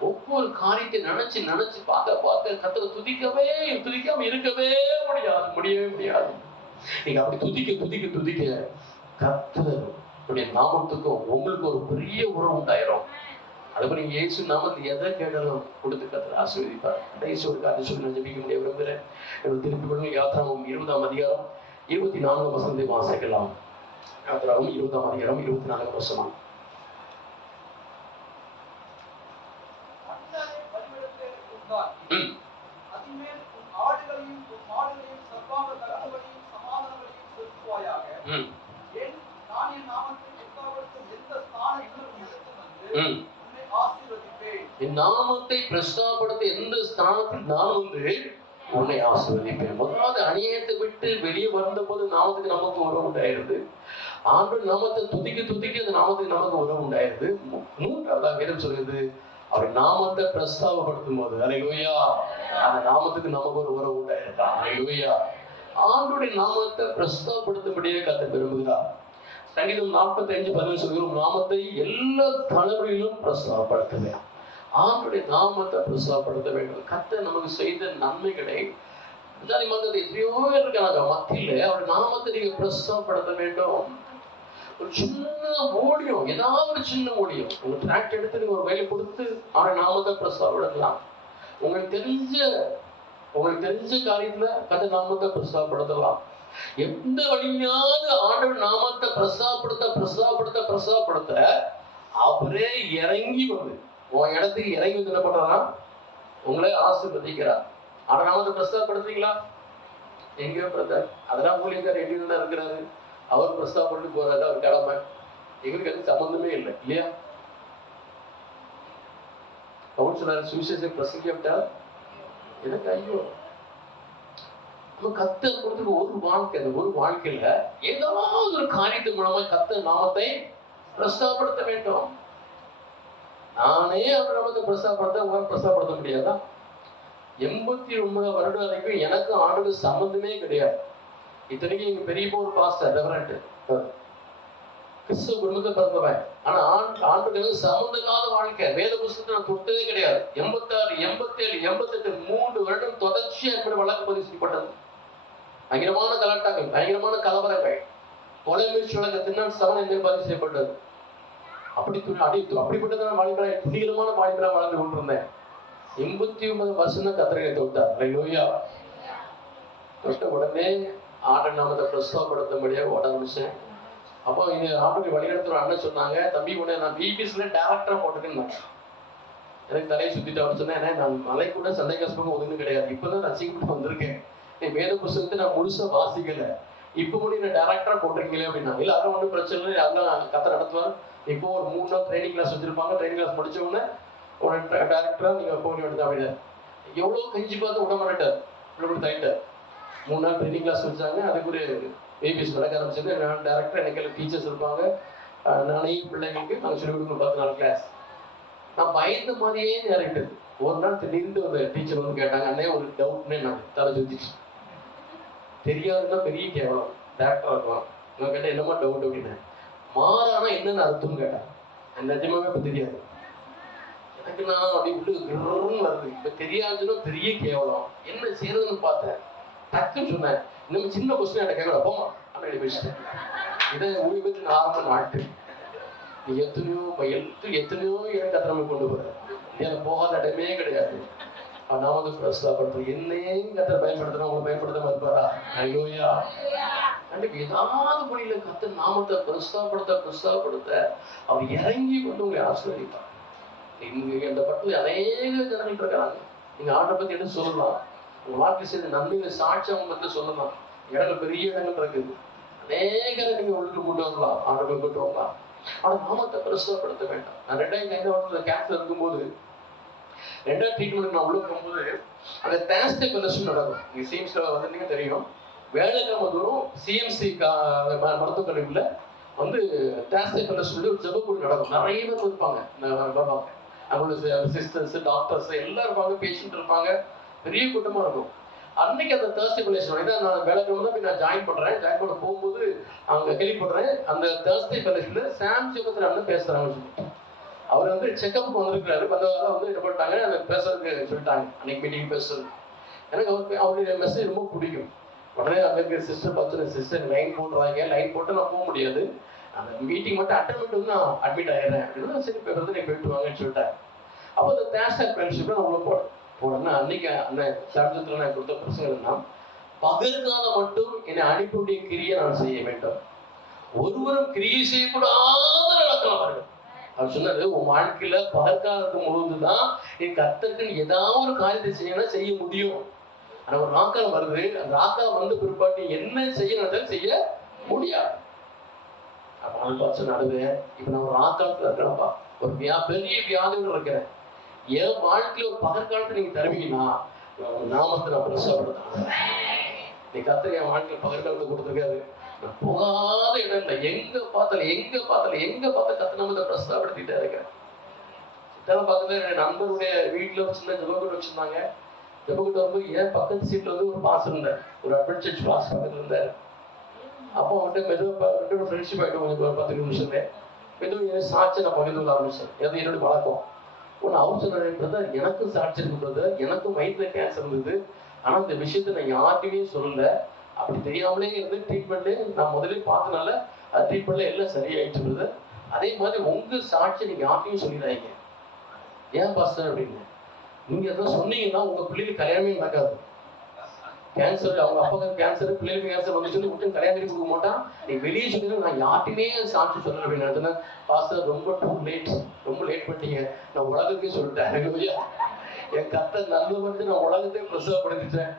ஒவ்வொரு காரியத்தை நினைச்சு பார்க்க கர்த்தரை துதிக்காம இருக்கவே முடியவே முடியாது. நீங்க அப்படி துதிக்க கர்த்தருடைய நாமத்துக்கும் உங்களுக்கு ஒரு பெரிய உறவு உண்டாயிரும். அதுபோல நீங்க இயேசு நாமத்தில் எதை கேட்டாலும் கொடுத்து கர்த்தர் ஆசீர்வதிப்பார். கடைசி ஒரு காரியத்தை சொல்லி நான் ஜெபிக்க முடிய விரும்புகிறேன். திருப்பி கொண்டு யாத்திராகமம் 20ஆம் அதிகாரம் 24ஆம் வசனத்தை வாசிக்கலாம். யாத்திராகமம் 20ஆம் அதிகாரம் 24ஆம் வசனம். நான் என் நாமத்தை பிரஸ்தாபப்படுத்தும் எந்த ஸ்தான இடத்திலும் வந்து உன்னை ஆசீர்வதிப்பேன். என் நாமத்தை பிரஸ்தாபப்படுத்த எந்த ஸ்தானத்தில் நான் வந்து உன்னை ஆசீர்வதிப்பேன். முதலாவது அநியாயத்தை விட்டு வெளியே வந்த போது நாமத்துக்கு நமக்கு உறவு உண்டாயிருது. ஆண்டவர் நாமத்தை துதிக்க அந்த நாமத்துக்கு நமக்கு உறவு உண்டாயிருது. மூன்றாவதாக வேதம் சொல்லுது, அவர் நாமத்தை பிரஸ்தாபப்படுத்தும் போது அல்லேலூயா, அந்த நாமத்துக்கு நமக்கு ஒரு உறவு உண்டாயிருக்கா. அல்லேலூயா. ஆண்டவருடைய நாமத்தை பிரஸ்தாபப்படுத்தும்படியே கர்த்தர் விரும்புகிறார். சங்கீதம் 45:11 சொல்கிறோம், நாமத்தை எல்லா தலைவரிலும் பிரஸ்தாபப்படுத்துவேன். ஆண்டவருடைய நாமத்தை பிரஸ்தாபப்படுத்த வேண்டும். கர்த்தர் நமக்கு செய்த நன்மைகளை எத்தனையோ பேர் இருக்காங்க மத்தியில அவருடைய நாமத்தை நீங்க பிரஸ்தாபப்படுத்த வேண்டும். ஒரு சின்ன ஓடியம், ஏதாவது ஒரு சின்ன ஓடியம் உங்க டிராக்ட் எடுத்து நீங்க ஒரு வேலை கொடுத்து அவருடைய நாமத்தை பிரஸ்தாபப்படுத்தலாம். உங்களுக்கு தெரிஞ்ச காரியத்துல கர்த்தர் நாமத்தை பிரஸ்தாபப்படுத்தலாம். எந்த வழியாவது ஆண்டவர் நாமத்தை பிரஸ்தாபப்படுத்த அவரே இறங்கி வந்து உன் இடத்துக்கு இறங்கி வந்து என்ன பண்றாரா, உங்களை ஆசீர்வதிக்கிறார். ஆண்டவர் நாமத்தை பிரஸ்தாபப்படுத்துறீங்களா? எங்கேயோ பிரதர் அதெல்லாம் ஊழியக்காரர் எங்க இருக்கிறாரு, அவர் பிரஸ்தாபப்பட்டு போறாரு, அவர் கடமை. எங்களுக்கு அது சம்பந்தமே இல்லை இல்லையா? கவுன்சிலர் சுவிசேஷம் பிரசங்கிட்டார், எனக்கு ஐயோ நம்ம கர்த்தர் கொடுத்துருக்க ஒரு வாழ்க்கை, அந்த ஒரு வாழ்க்கையில ஏதாவது ஒரு காரியத்தின் மூலமா கர்த்தர் நாமத்தை பிரஸ்தாபப்படுத்த வேண்டும். நானே அவர் நாமத்தை பிரஸ்தாபப்படுத்த உங்களால் பிரஸ்தாபப்படுத்த முடியாதா? 89 வருடம் வரைக்கும் எனக்கு ஆண்டுக்கு சம்பந்தமே கிடையாது. இத்தனைக்கும் எங்க பெரிய ஒரு பாஸ்டர் ரெவரண்ட் கிறிஸ்துவ குடும்பத்தை பிறந்தவன். ஆனா ஆண்டுக்கு சம்பந்தம் இல்லாத வாழ்க்கை. வேத புத்தகத்தை நான் தொட்டதே கிடையாது. 86, 87, 88 3 வருடம் தொடர்ச்சியா எப்படி வழக்கு பதிவு செய்யப்பட்டது. பயங்கரமான கலாட்டாக்கள், பயங்கரமான கலவரங்கள், கொலை முயற்சி வழக்கத்தினால் 7 பதிவு செய்யப்பட்டது. அப்படிப்பட்டதான வாழ்க்கை புனிதமான வாழ்க்கை வாழ்ந்து கொண்டிருந்தேன். 89 வருஷம் தான் கர்த்தரை தொட்டார். அல்லேலூயா. தொட்ட உடனே ஆண்டவர் நாமத்தை பிரஸ்தாபப்படுத்தும்படியாக ஓட ஆரம்பிச்சேன். அப்போ இது ஆண்டவர் வழிநடத்துற அண்ணன் சொன்னாங்க, தம்பி உடனே நான் பிபிசில டைரக்டரா போட்டுக்கேன்னு. எனக்கு தலையை சுத்திட்டு அவர் சொன்னேன், நான் மலை கூட சந்தை கஷ்டம் ஒதுங்க கிடையாது, இப்பதான் ரசிக்கப்பட்டு வந்திருக்கேன், என் வேத புத்தகத்தை நான் முழுசா வாசிக்கல, இப்ப கூட என்ன டைரக்டரா போட்டிருக்கீங்களே அப்படின்னா. இல்ல அதெல்லாம் ஒன்றும் பிரச்சனை இல்லை, அதெல்லாம் கர்த்தர் நடத்துவார். இப்போ ஒரு 3 நாள் ட்ரைனிங் கிளாஸ் வச்சிருப்பாங்க, ட்ரைனிங் கிளாஸ் முடிச்ச உடனே ஒரு டைரக்டரா நீங்க போக வேண்டியது அப்படின்னு. எவ்வளவு கஞ்சி பார்த்து விட மாட்டார், இப்படி தைட்டார். 3 நாள் ட்ரைனிங் கிளாஸ் வச்சாங்க, அதுக்கு ஒரு பேபிஸ் நடக்க ஆரம்பிச்சது. நான் டேரக்டர், எனக்கு டீச்சர்ஸ் இருப்பாங்க, நானே பிள்ளைங்களுக்கு நாங்கள் சொல்லிக் கொடுக்கணும் 10 நாள் கிளாஸ். நான் பயந்த மாதிரியே நேரிட்டது. ஒரு நாள் திடீர்னு ஒரு டீச்சர் வந்து கேட்டாங்க, அண்ணே ஒரு டவுட்னே, நான் தலை சுத்திச்சு. தெரியாதுன்னா பெரிய கேவலம், டேரக்டரா இருக்கலாம். நான் கேட்டேன் என்னமா டவுட் அப்படின்னு. மாறானா என்னென்ன அர்த்தம்னு கேட்டேன். நிஜமாவே இப்ப தெரியாது எனக்கு. நான் அப்படி உள்ளு வருது, இப்ப தெரியாதுன்னா பெரிய கேவலம், என்ன செய்யறதுன்னு பார்த்தேன். டக்குன்னு சொன்னேன், இன்னும் சின்ன கொஸ்டின் என்கிட்ட கேட்கல, போமா அப்படின்னு பேசிட்டேன். இதை ஊழியத்துக்கு ஆரம்ப நாட்டு நீ எத்தனையோ எனக்கு அதை நம்ம கொண்டு போறேன். எனக்கு போகாத இடமே கிடையாது. நாம பிரஸ்தாபப்படுத்தும் என்னையும் கத்தை பயன்படுத்தினா உங்களை பயன்படுத்தாம இருப்பாரா? ஐயோயா, கண்டிப்பா ஏதாவது பணியில கத்த நாமத்தை பிரஸ்தாபப்படுத்த அவர் இறங்கி வந்து உங்களை ஆசீர்வதிப்பார். இங்க இந்த பட்டத்துல அநேக ஜனங்கள் இருக்கிறாங்க. நீங்க ஆண்டை பத்தி என்ன சொல்லலாம், உங்க வாழ்க்கை செய்த நன்மைகளை சாட்சி அவங்க பத்தி சொல்லலாம். இடங்கள் பெரிய இடங்கள் இருக்குது, அநேகரை நீங்க உள்ளுக்கு கொண்டு வரலாம், ஆண்டை கொண்டு வரலாம். ஆனா நாமத்தை பிரஸ்தாபப்படுத்த வேண்டாம். நான் 2005 கேன்சர் இருக்கும்போது 2வது ட்ரீட்மெண்ட் நான் உள்ள போகும்போது அந்த தேஸ்டே பெல்லஷன் நடக்கும். நீங்க சிஎம்சி வந்திருந்தீங்க தெரியும். வேலைக்கிழமை தூரம் சிஎம்சி மருத்துவக் கல்லூரியில வந்து தேஸ்டே பெல்லஷன் ஒரு ஜெபக்கூடி நடக்கும். நிறைய பேர் இருப்பாங்க, அவங்களோட சிஸ்டர்ஸ், டாக்டர்ஸ் எல்லாம் இருப்பாங்க, பேஷண்ட் இருப்பாங்க, பெரிய கூட்டமா இருக்கும். அன்னைக்கு அந்த தேர்ஸ்டே பெல்லஷன் இதை நான் வேலைக்கிழமை தான் போய் நான் ஜாயின் பண்ண போகும்போது அவங்க கேள்விப்படுறேன், அந்த தேர்ஸ்டே பெல்லஷன்ல சாம் ஜெபத்தில் பேசுறாங்க. அவர் வந்து செக்கப்புக்கு வந்திருக்கிறாரு, வந்ததால வந்து என்ன பண்ணிட்டாங்க, அதை பேசுறதுக்கு சொல்லிட்டாங்க. அன்னைக்கு மீட்டிங் பேசுறது எனக்கு அவருடைய மெசேஜ் ரொம்ப பிடிக்கும். உடனே அங்கே இருக்கிற சிஸ்டர் பார்த்து, சிஸ்டர் லைன் போட்டுறாங்க, லைன் போட்டு நான் போக முடியாது, அந்த மீட்டிங் மட்டும் அட்டன் பண்ணிட்டு வந்து நான் அட்மிட் ஆகிறேன் அப்படின்னா, சரி பேருந்து நீங்க போயிட்டு வாங்கன்னு சொல்லிட்டாங்க. அப்போ அந்த தேஸ்டே ஃப்ரெண்ட்ஷிப் நான் உள்ள போனேன்னா அன்னைக்கு அந்த சார்ஜத்தில் நான் கொடுத்த பிரச்சனைனா, பகற்கால மட்டும் என்னை அனுப்பியுடைய கிரியை நான் செய்ய வேண்டும், ஒருவரும் கிரியை செய்யக்கூடாத நடக்கலாம். அவர் சொன்னாரு, உன் வாழ்க்கையில பகற்காலத்துக்கு முழுவதுதான் நீ கர்த்தருக்கு ஏதாவது ஒரு காரியத்தை செய்ய முடியும். ஆனா ஒரு ராக்காலம் வருது, அந்த ராக்கா வந்து பிற்பாட்டு என்ன செய்ய முடியாது. நான் பார்த்து நடுவேன். இப்ப நான் ஒரு ஆத்தாளத்துல இருக்கிறேன்ப்பா, ஒரு பெரிய வியாதியோட இருக்கிறேன். என் வாழ்க்கையில ஒரு பகற்காலத்தை நீங்க தருவீங்கன்னா நாமத்தை நான் பிரசவப்படுத்தேன். நீ கர்த்தர் என் வாழ்க்கையில பகற்காலத்தை கொடுத்துருக்காரு. நான் போகாத இடம் இல்லை, எங்க பார்த்தாலும் கர்த்தர் நாமத்தை பிரசவப்படுத்திட்டே இருக்கேன். இதெல்லாம் பார்க்கும்போது என் நண்பருடைய வீட்டுல ஒரு சின்ன ஜெபக்கூட்டம் வச்சிருந்தாங்க. ஜெபக்கூட்டம் வரும்போது என் பக்கத்து சீட்ல வந்து ஒரு பாஸ் இருந்தார், ஒரு அட்வென்ட் சர்ச் பாஸ் பக்கத்துல இருந்தார். அப்போ அவன்கிட்ட மெதுவாக ஃப்ரெண்ட்ஷிப் ஆகிட்டு கொஞ்சம் 10 நிமிஷத்துல மெதுவாக சாட்சி நான் பகிர்ந்து கொள்ள ஆரம்பிச்சேன். அது என்னோட பழக்கம். ஒன்று அவர் சொன்னாரு, பிரதர் எனக்கும் சாட்சி இருக்கு பிரதர், எனக்கும் வயிற்றுல கேன்சர் இருந்தது, ஆனால் இந்த விஷயத்த நான் யாருக்குமே சொல்லலை. அப்படி தெரியாமலே இருந்து ட்ரீட்மெண்ட்லேயே நான் முதலே பார்த்தனால அது ட்ரீட்மெண்ட்ல எல்லாம் சரியாயிடுச்சு பிரதர். அதே மாதிரி உங்க சாட்சி நீங்க யார்ட்டையும் சொல்லிடாதீங்க. ஏன் பாஸ்டர் அப்படின்னு, நீங்க எதாவது சொன்னீங்கன்னா உங்க பிள்ளைக்கு கல்யாணமே நடக்காது. கேன்சர், அவங்க அப்பாவுக்கு கேன்சர், பிள்ளைகளுக்கு கேன்சர் வந்து சொல்லி விட்டு கல்யாணம் பண்ணி கொடுக்க மாட்டான். நீ வெளியே சொல்லி நான் யார்ட்டுமே சாட்சி சொல்லணும் அப்படின்னு நினைச்சேன். பாஸ்டர் ரொம்ப லேட் பண்ணிட்டீங்க, நான் உலகத்தையே சொல்லிட்டேன். என் கர்த்தர் நல்ல வந்து நான் உலகத்தையே பிரசவப்படுத்திட்டேன்.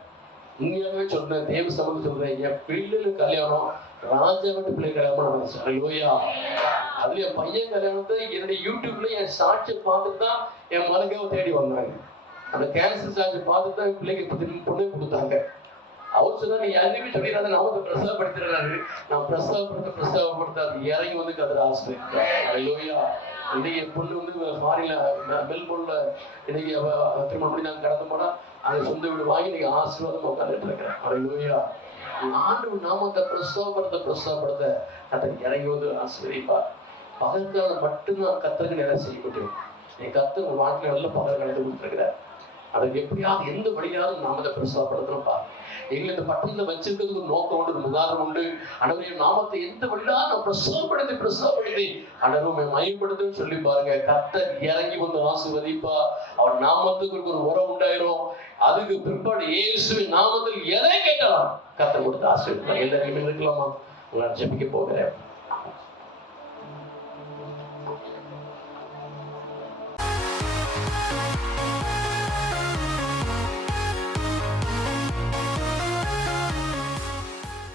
உண்மையாகவே சொல்றேன், தேவ சமூகம் சொல்றேன், என் பிள்ளைகளுக்கு கல்யாணம் ராஜா வீட்டு பிள்ளை கல்யாணம் நடந்துச்சு. அல்லேலூயா. அதுல என் பையன் கல்யாணத்தை என்னுடைய யூடியூப்ல என் சாட்சியை பார்த்துட்டு தான் என் மருமகளை தேடி வந்தாங்க. அந்த கேன்சர் சாட்சி பார்த்துட்டு தான் என் பிள்ளைக்கு பொண்ணு கொடுத்தாங்க. அவர் சொன்னா நீ யாருமே சொல்லிடாத, நாம பிரசவப்படுத்துறாரு. நான் பிரசவப்படுத்த அது இறங்கி வந்து கதிர ஆசிரியர். அல்லேலூயா. இன்னைக்கு என் பொண்ணு வந்து ஃபாரின்ல மெல்போர்ன்ல இன்னைக்கு திருமணம் பண்ணி நாங்கள் கடந்து போனா அங்க சொந்த வீடு வாங்கி இன்னைக்கு ஆசீர்வாதம் உட்காந்துட்டு இருக்கிறேன். அல்லேலூயா. ஆண்டு நாமத்தை பிரசவப்படுத்த கத்தர் இறங்கி வந்து ஆசீர்வதிப்பார். பகற்காலம் மட்டும்தான் கத்தருக்கு நேரம் செய்ய முடியும். நீ கத்தர் உங்க வாழ்க்கையில நல்ல பகற்காலத்தை கொடுத்துருக்கிறார். அதுக்கு எப்படியாவது எந்த வழியாவது நாமத்தை பிரசவப்படுத்தணும் பாரு. எங்களை இந்த பட்டணத்துல வச்சிருக்கிறதுக்கு ஒரு நோக்கம் உண்டு, ஒரு முகாரம் உண்டு. அடவுடைய நாமத்தை எந்த வழியாவது நான் பிரசவப்படுத்தி அடவுமை மயப்படுத்துன்னு சொல்லி பாருங்க. கர்த்தர் இறங்கி வந்து ஆசீர்வதிப்பா. அவர் நாமத்துக்கு ஒரு உறவு உண்டாயிரும். அதுக்கு பிற்பாடு இயேசுவின் நாமத்தில் எதை கேட்கலாம் கர்த்தர் கொடுத்து ஆசீர்வதிப்பார். எல்லாருமே இருக்கலாமா? உங்களை ஜெபிக்க போகிறேன்.